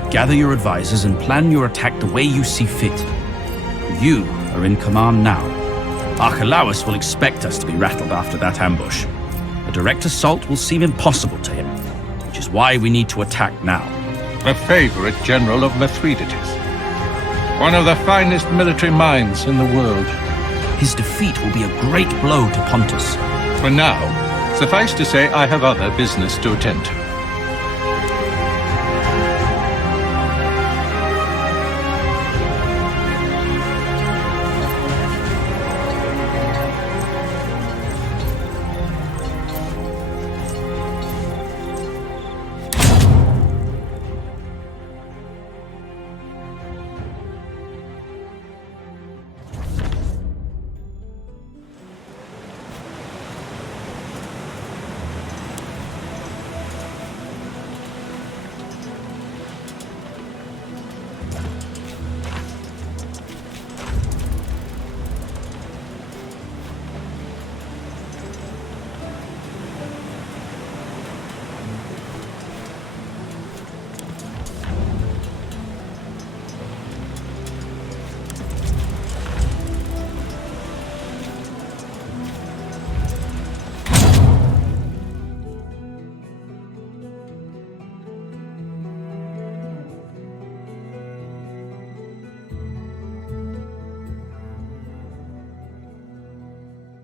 Gather your advisors and plan your attack the way you see fit. You are in command now. Archelaus will expect us to be rattled after that ambush. A direct assault will seem impossible to him, which is why we need to attack now. The favorite general of Mithridates. One of the finest military minds in the world. His defeat will be a great blow to Pontus. For now, suffice to say I have other business to attend to.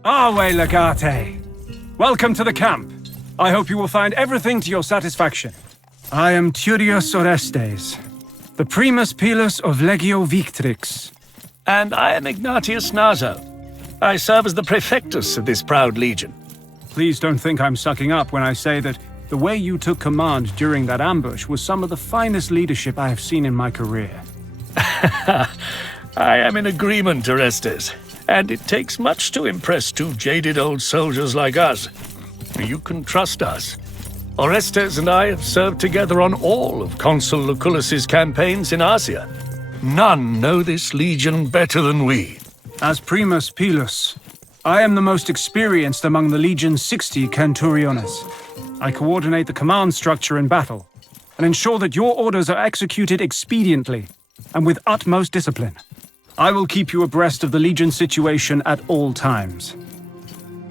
Our way, Legate. Welcome to the camp. I hope you will find everything to your satisfaction. I am Turius Orestes, the Primus Pilus of Legio Victrix. And I am Ignatius Naso. I serve as the Praefectus of this proud legion. Please don't think I'm sucking up when I say that the way you took command during that ambush was some of the finest leadership I have seen in my career. I am in agreement, Orestes. And it takes much to impress two jaded old soldiers like us. You can trust us. Orestes and I have served together on all of Consul Lucullus's campaigns in Asia. None know this legion better than we. As Primus Pilus, I am the most experienced among the Legion's 60 Centuriones. I coordinate the command structure in battle, and ensure that your orders are executed expediently and with utmost discipline. I will keep you abreast of the Legion's situation at all times.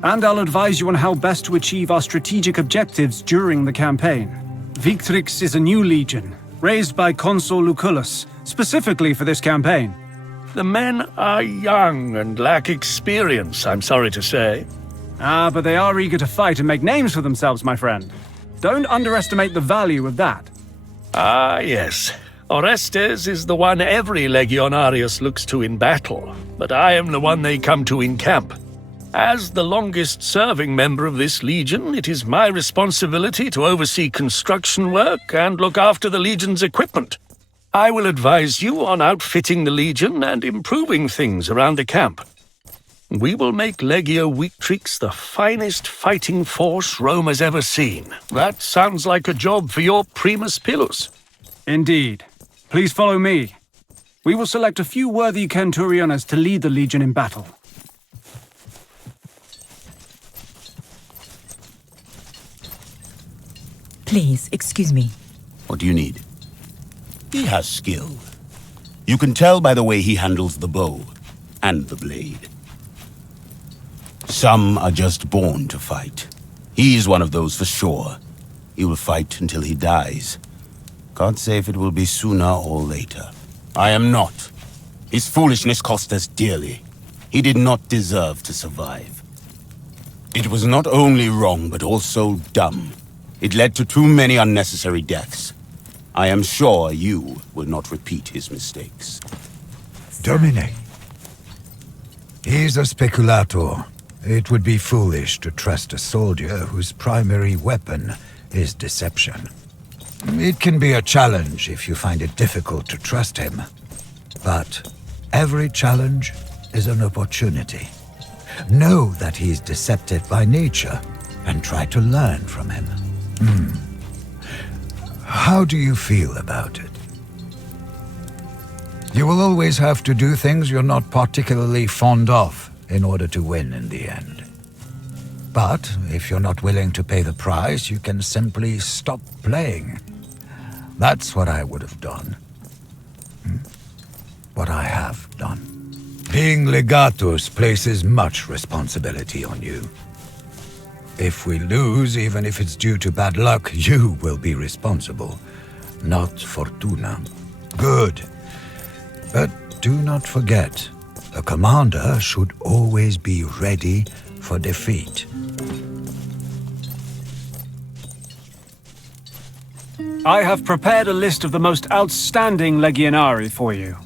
And I'll advise you on how best to achieve our strategic objectives during the campaign. Victrix is a new legion, raised by Consul Lucullus, specifically for this campaign. The men are young and lack experience, I'm sorry to say. Ah, but they are eager to fight and make names for themselves, my friend. Don't underestimate the value of that. Ah, yes. Orestes is the one every Legionarius looks to in battle, but I am the one they come to in camp. As the longest-serving member of this legion, it is my responsibility to oversee construction work and look after the legion's equipment. I will advise you on outfitting the legion and improving things around the camp. We will make Legio Victrix the finest fighting force Rome has ever seen. That sounds like a job for your Primus Pilus. Indeed. Please follow me. We will select a few worthy Centuriones to lead the legion in battle. Please, excuse me. What do you need? He has skill. You can tell by the way he handles the bow and the blade. Some are just born to fight. He's one of those for sure. He will fight until he dies. God save it will be sooner or later. I am not. His foolishness cost us dearly. He did not deserve to survive. It was not only wrong, but also dumb. It led to too many unnecessary deaths. I am sure you will not repeat his mistakes. Domine. He's a speculator. It would be foolish to trust a soldier whose primary weapon is deception. It can be a challenge if you find it difficult to trust him. But every challenge is an opportunity. Know that he's deceptive by nature and try to learn from him. How do you feel about it? You will always have to do things you're not particularly fond of in order to win in the end. But if you're not willing to pay the price, you can simply stop playing. That's what I would have done. What I have done. Being legatus places much responsibility on you. If we lose, even if it's due to bad luck, you will be responsible, not Fortuna. Good. But do not forget, a commander should always be ready for defeat. I have prepared a list of the most outstanding Legionari for you.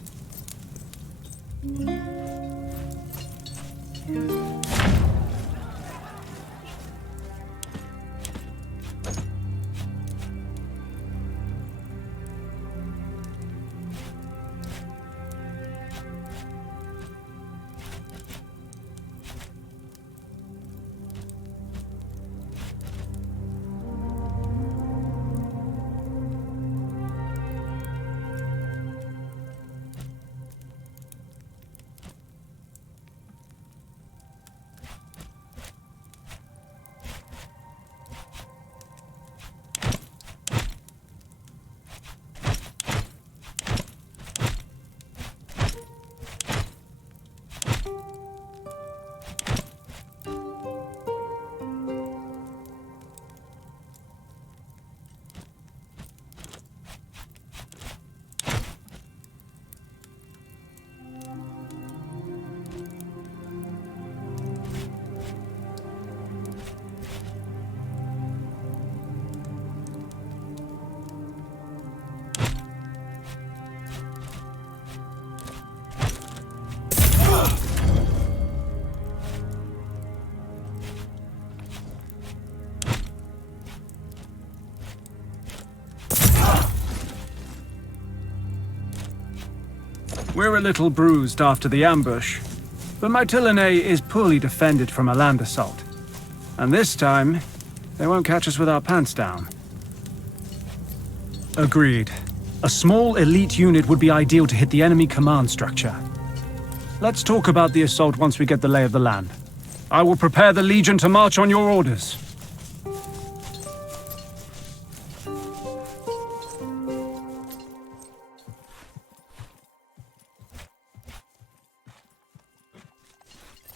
We're a little bruised after the ambush, but Mytilene is poorly defended from a land assault. And this time, they won't catch us with our pants down. Agreed. A small elite unit would be ideal to hit the enemy command structure. Let's talk about the assault once we get the lay of the land. I will prepare the Legion to march on your orders.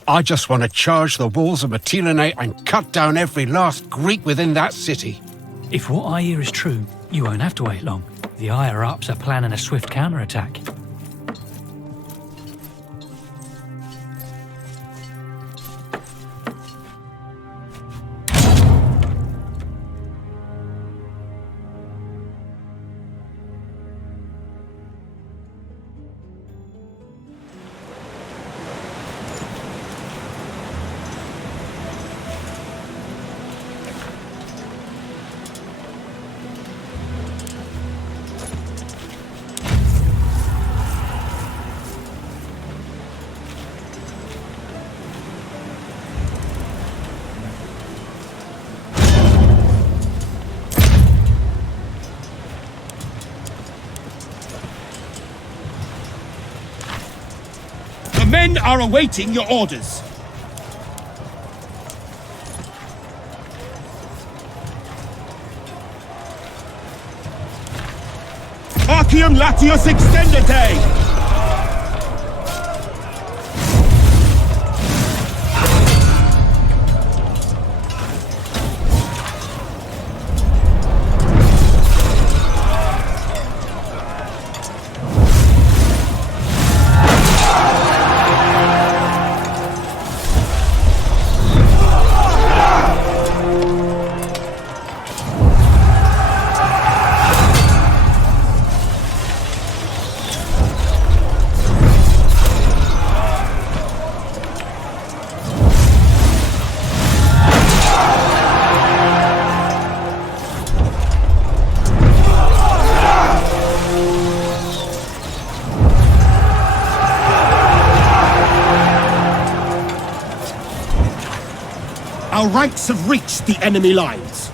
I just want to charge the walls of Mytilene and cut down every last Greek within that city. If what I hear is true, you won't have to wait long. The higher-ups are planning a swift counterattack. Men are awaiting your orders. Arcium Latius Extendite! Our ranks have reached the enemy lines.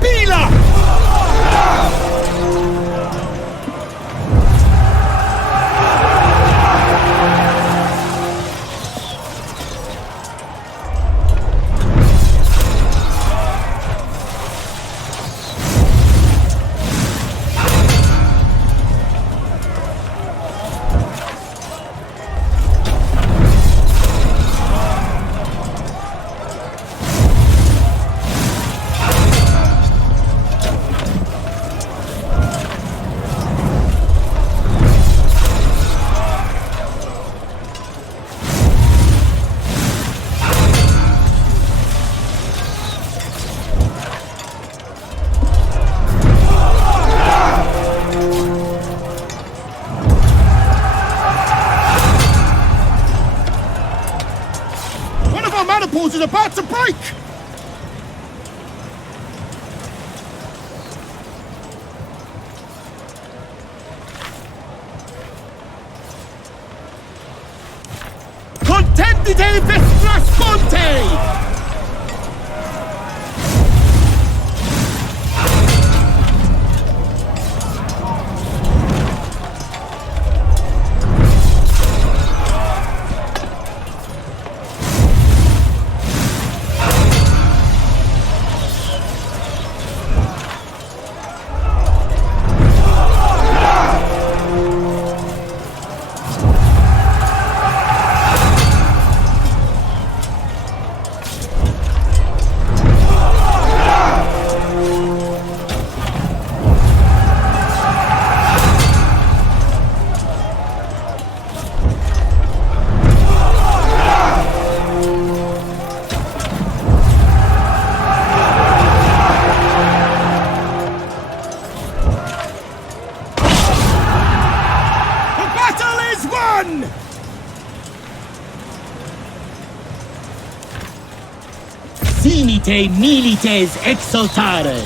Pila! Is about to break! Contendite Vestras Ponte! Sinite milites exultare!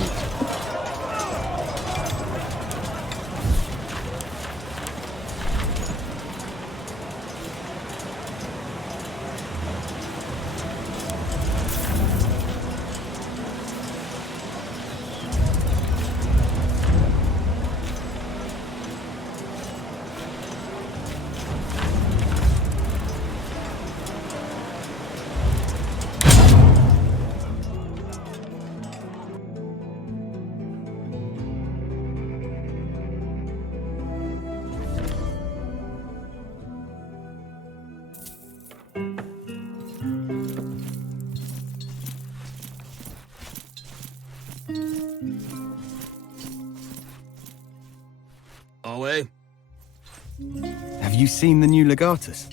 you seen the new legatus?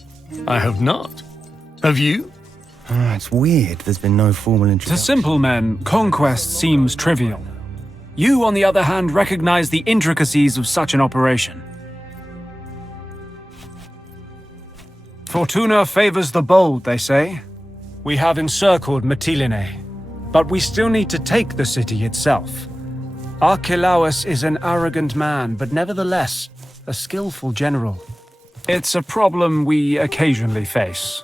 I have not. Have you? It's weird. There's been no formal To introduction. simple men, conquest seems trivial. You, on the other hand, recognize the intricacies of such an operation. Fortuna favors the bold, they say. We have encircled Mytilene, but we still need to take the city itself. Archelaus is an arrogant man, but nevertheless, a skillful general. It's a problem we occasionally face.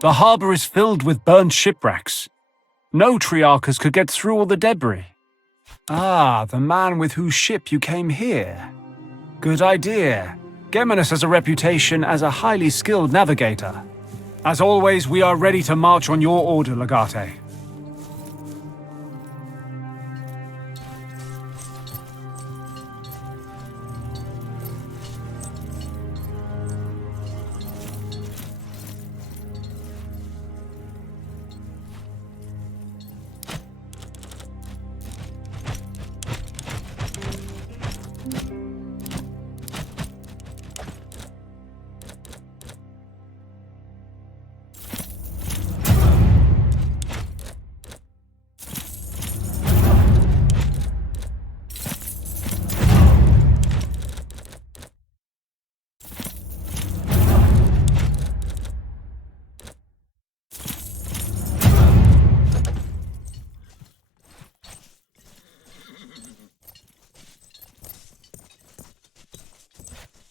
The harbor is filled with burned shipwrecks. No Triarchus could get through all the debris. Ah, the man with whose ship you came here. Good idea. Geminus has a reputation as a highly skilled navigator. As always, we are ready to march on your order, Legate.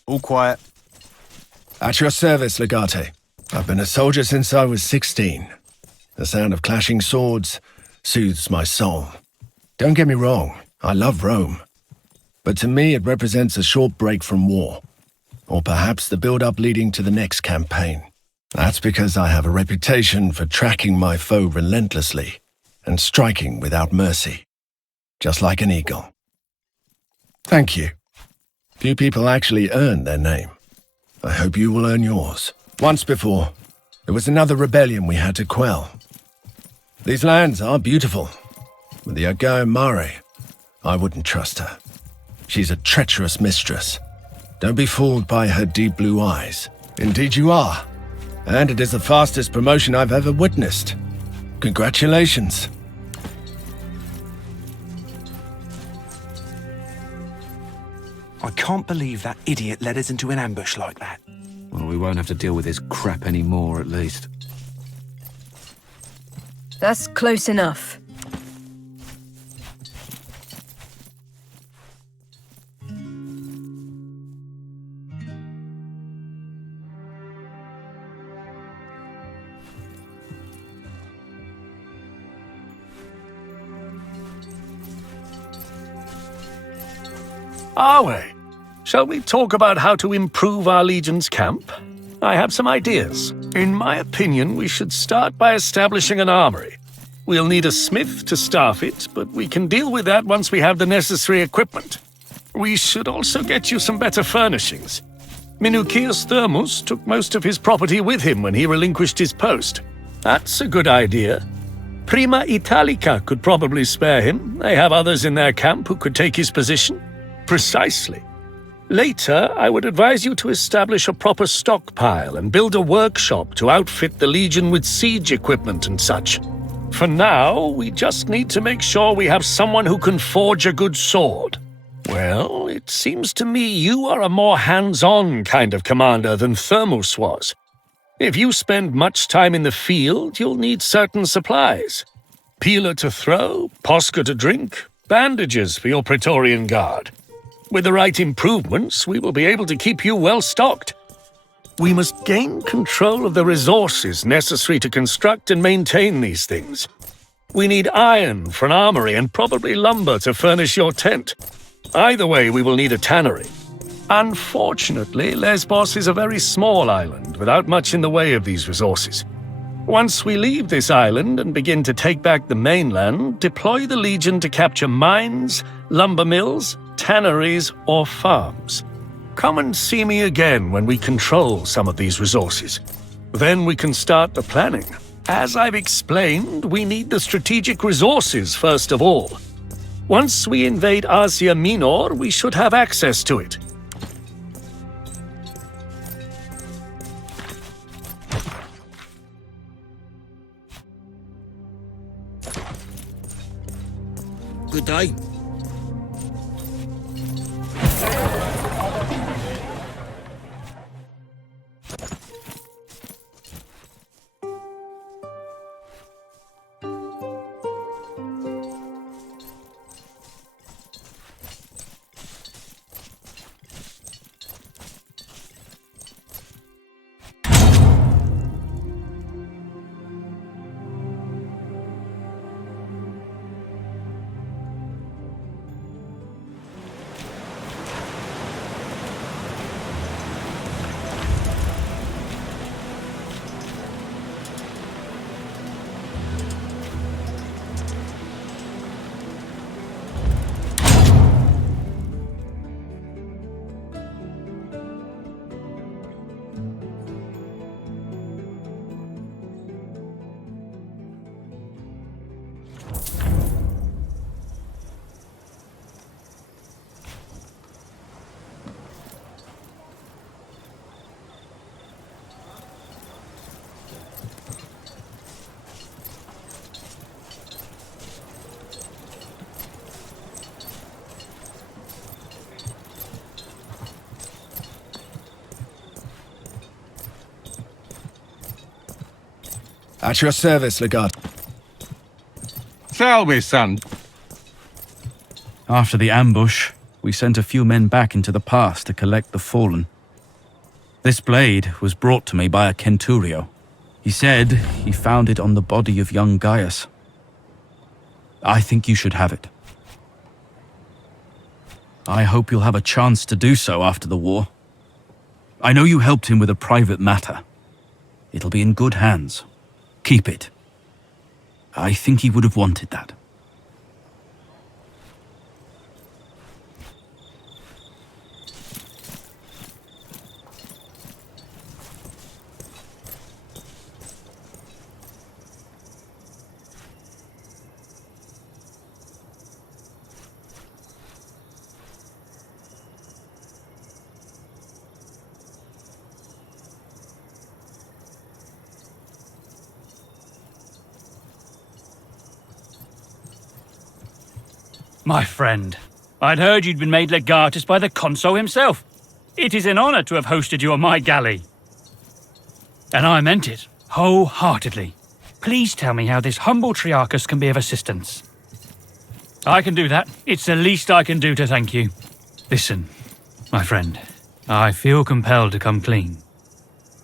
All quiet. At your service, Legate. I've been a soldier since I was 16. The sound of clashing swords soothes my soul. Don't get me wrong, I love Rome. But to me it represents a short break from war. Or perhaps the build-up leading to the next campaign. That's because I have a reputation for tracking my foe relentlessly and striking without mercy. Just like an eagle. Thank you. Few people actually earn their name. I hope you will earn yours. Once before, there was another rebellion we had to quell. These lands are beautiful, but the Agao Mare, I wouldn't trust her. She's a treacherous mistress. Don't be fooled by her deep blue eyes. Indeed you are. And it is the fastest promotion I've ever witnessed. Congratulations. I can't believe that idiot led us into an ambush like that. Well, we won't have to deal with this crap anymore, at least. That's close enough. Are we? Shall we talk about how to improve our Legion's camp? I have some ideas. In my opinion, we should start by establishing an armory. We'll need a smith to staff it, but we can deal with that once we have the necessary equipment. We should also get you some better furnishings. Minucius Thermus took most of his property with him when he relinquished his post. That's a good idea. Prima Italica could probably spare him. They have others in their camp who could take his position. Precisely. Later, I would advise you to establish a proper stockpile and build a workshop to outfit the Legion with siege equipment and such. For now, we just need to make sure we have someone who can forge a good sword. Well, it seems to me you are a more hands-on kind of commander than Thermus was. If you spend much time in the field, you'll need certain supplies. Peeler to throw, posca to drink, bandages for your Praetorian guard. With the right improvements, we will be able to keep you well stocked. We must gain control of the resources necessary to construct and maintain these things. We need iron for an armory and probably lumber to furnish your tent. Either way, we will need a tannery. Unfortunately, Lesbos is a very small island without much in the way of these resources. Once we leave this island and begin to take back the mainland, deploy the Legion to capture mines, lumber mills, tanneries, or farms. Come and see me again when we control some of these resources. Then we can start the planning. As I've explained, we need the strategic resources first of all. Once we invade Asia Minor, we should have access to it. Good day. At your service, Legate. Shall we, son? After the ambush, we sent a few men back into the pass to collect the fallen. This blade was brought to me by a Centurio. He said he found it on the body of young Gaius. I think you should have it. I hope you'll have a chance to do so after the war. I know you helped him with a private matter. It'll be in good hands. Keep it. I think he would have wanted that. My friend, I'd heard you'd been made legatus by the consul himself. It is an honor to have hosted you on my galley. And I meant it, wholeheartedly. Please tell me how this humble Triarchus can be of assistance. I can do that. It's the least I can do to thank you. Listen, my friend, I feel compelled to come clean.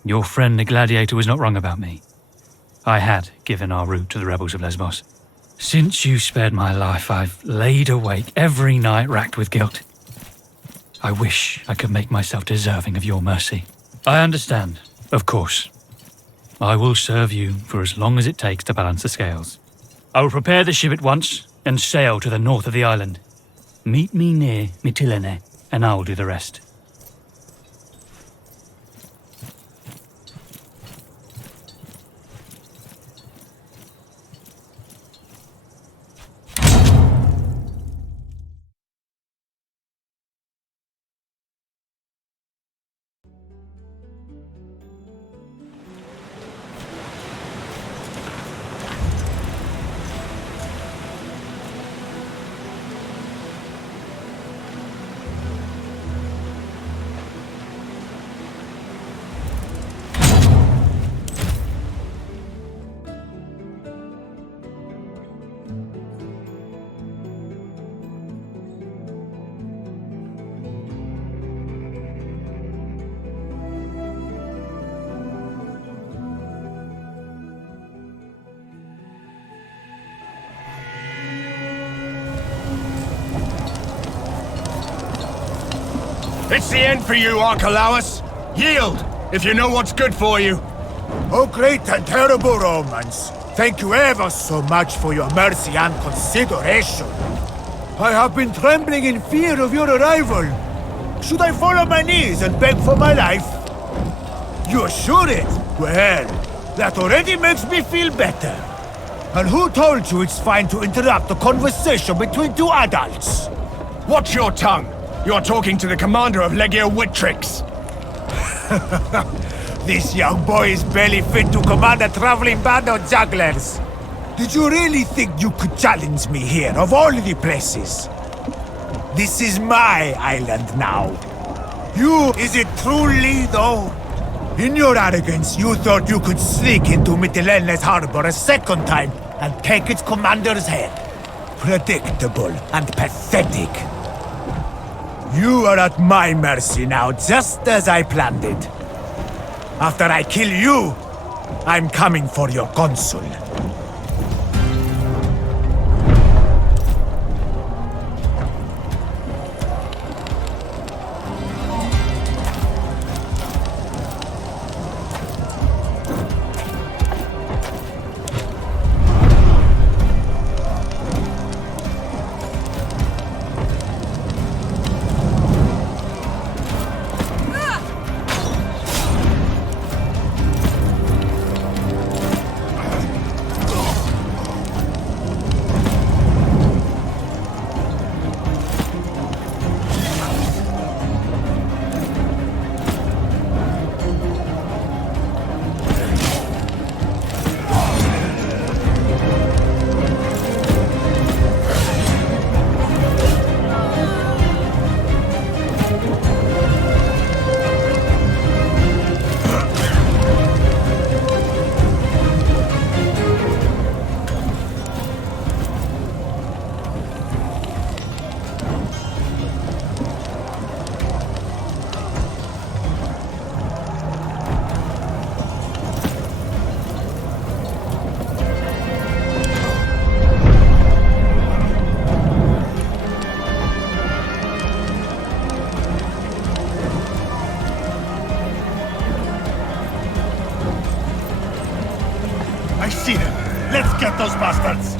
Your friend the gladiator was not wrong about me. I had given our route to the rebels of Lesbos. Since you spared my life, I've laid awake every night racked with guilt. I wish I could make myself deserving of your mercy. I understand, of course. I will serve you for as long as it takes to balance the scales. I will prepare the ship at once and sail to the north of the island. Meet me near Mytilene, and I'll do the rest. It's the end for you, Archelaus. Yield, if you know what's good for you. Oh, great and terrible Romans, thank you ever so much for your mercy and consideration. I have been trembling in fear of your arrival. Should I fall on my knees and beg for my life? You assure it? Well, that already makes me feel better. And who told you it's fine to interrupt a conversation between two adults? Watch your tongue! You're talking to the commander of Legio Witrix. This young boy is barely fit to command a traveling band of jugglers. Did you really think you could challenge me here, of all the places? This is my island now. Is it truly, though? In your arrogance, you thought you could sneak into Mytilene's harbor a second time and take its commander's head. Predictable and pathetic. You are at my mercy now, just as I planned it. After I kill you, I'm coming for your consul. I see them. Let's get those bastards.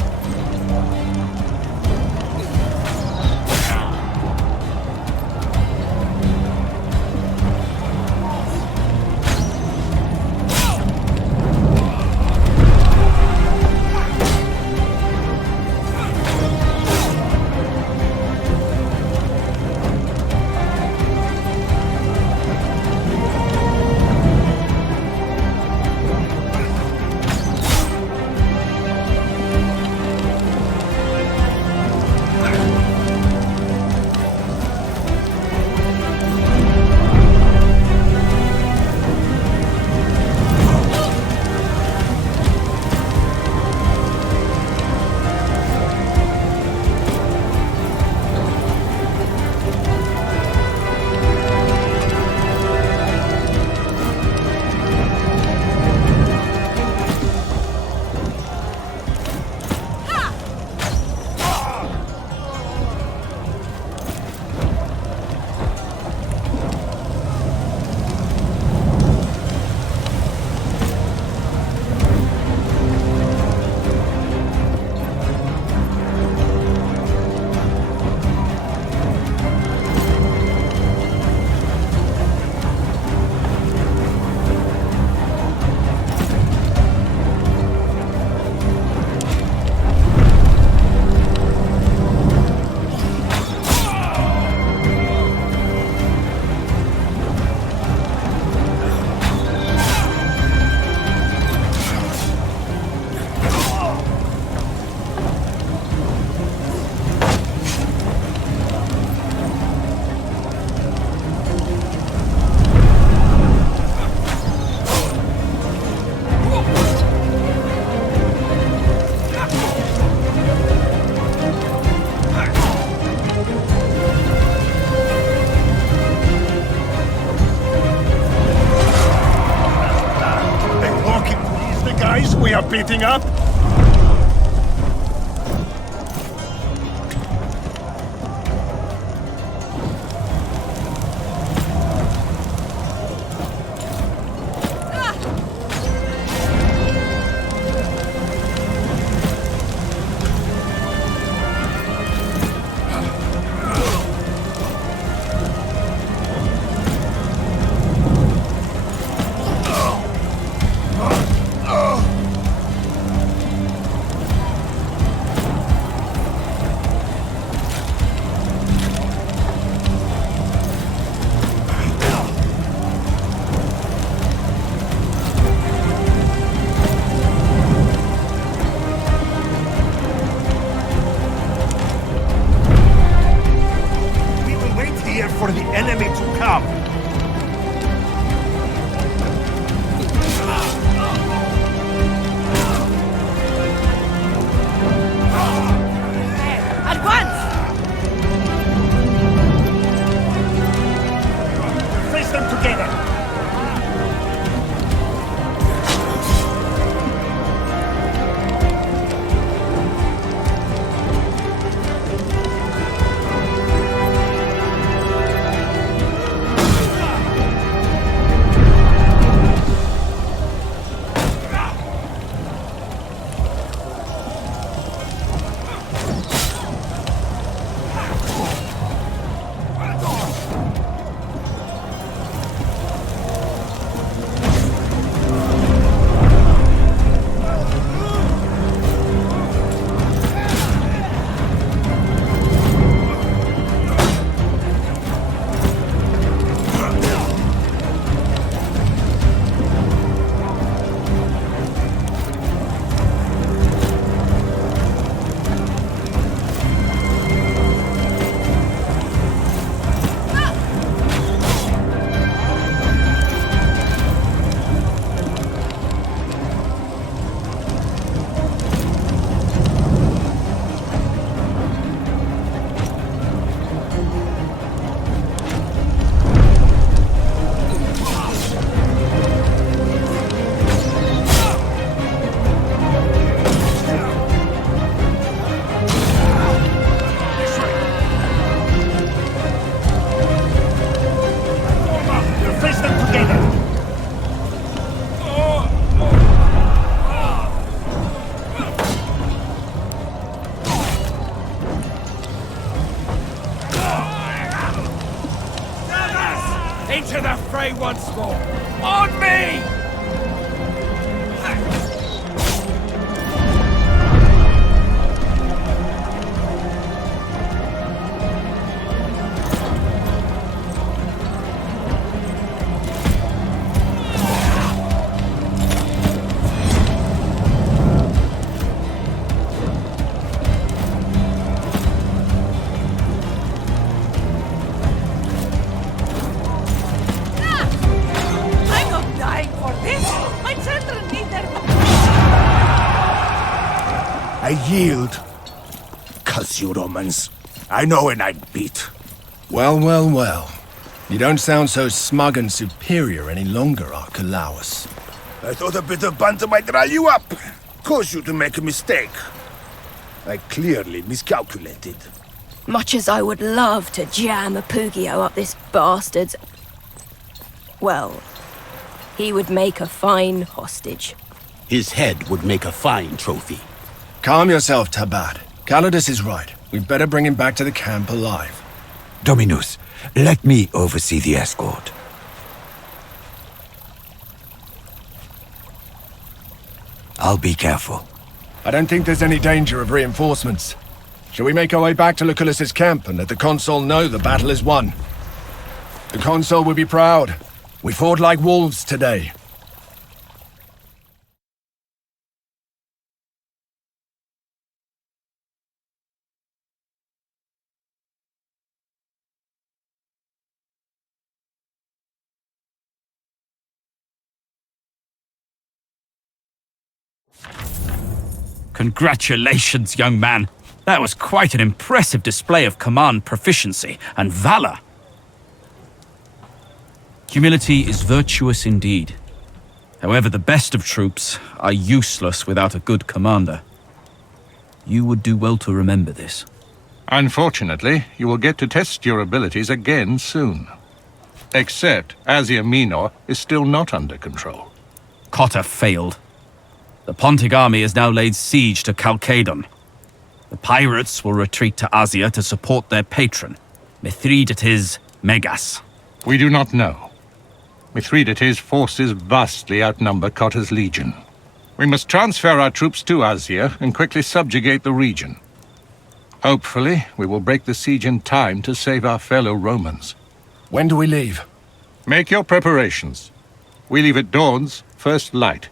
We are beating up? Come. At once! Face them together. Into the fray once more! On me! I yield. Curse you, Romans. I know when I'm beat. Well, well, well. You don't sound so smug and superior any longer, Archelaus. I thought a bit of banter might rile you up. Cause you to make a mistake. I clearly miscalculated. Much as I would love to jam a Pugio up this bastard's... Well, he would make a fine hostage. His head would make a fine trophy. Calm yourself, Tabad. Calidus is right. We'd better bring him back to the camp alive. Dominus, let me oversee the escort. I'll be careful. I don't think there's any danger of reinforcements. Shall we make our way back to Lucullus's camp and let the consul know the battle is won? The consul will be proud. We fought like wolves today. Congratulations, young man. That was quite an impressive display of command proficiency and valor. Humility is virtuous indeed. However, the best of troops are useless without a good commander. You would do well to remember this. Unfortunately, you will get to test your abilities again soon. Except Asia Minor is still not under control. Cotta failed. The Pontic army has now laid siege to Chalcedon. The pirates will retreat to Asia to support their patron, Mithridates Megas. We do not know. Mithridates' forces vastly outnumber Cotta's legion. We must transfer our troops to Asia and quickly subjugate the region. Hopefully, we will break the siege in time to save our fellow Romans. When do we leave? Make your preparations. We leave at dawn's first light.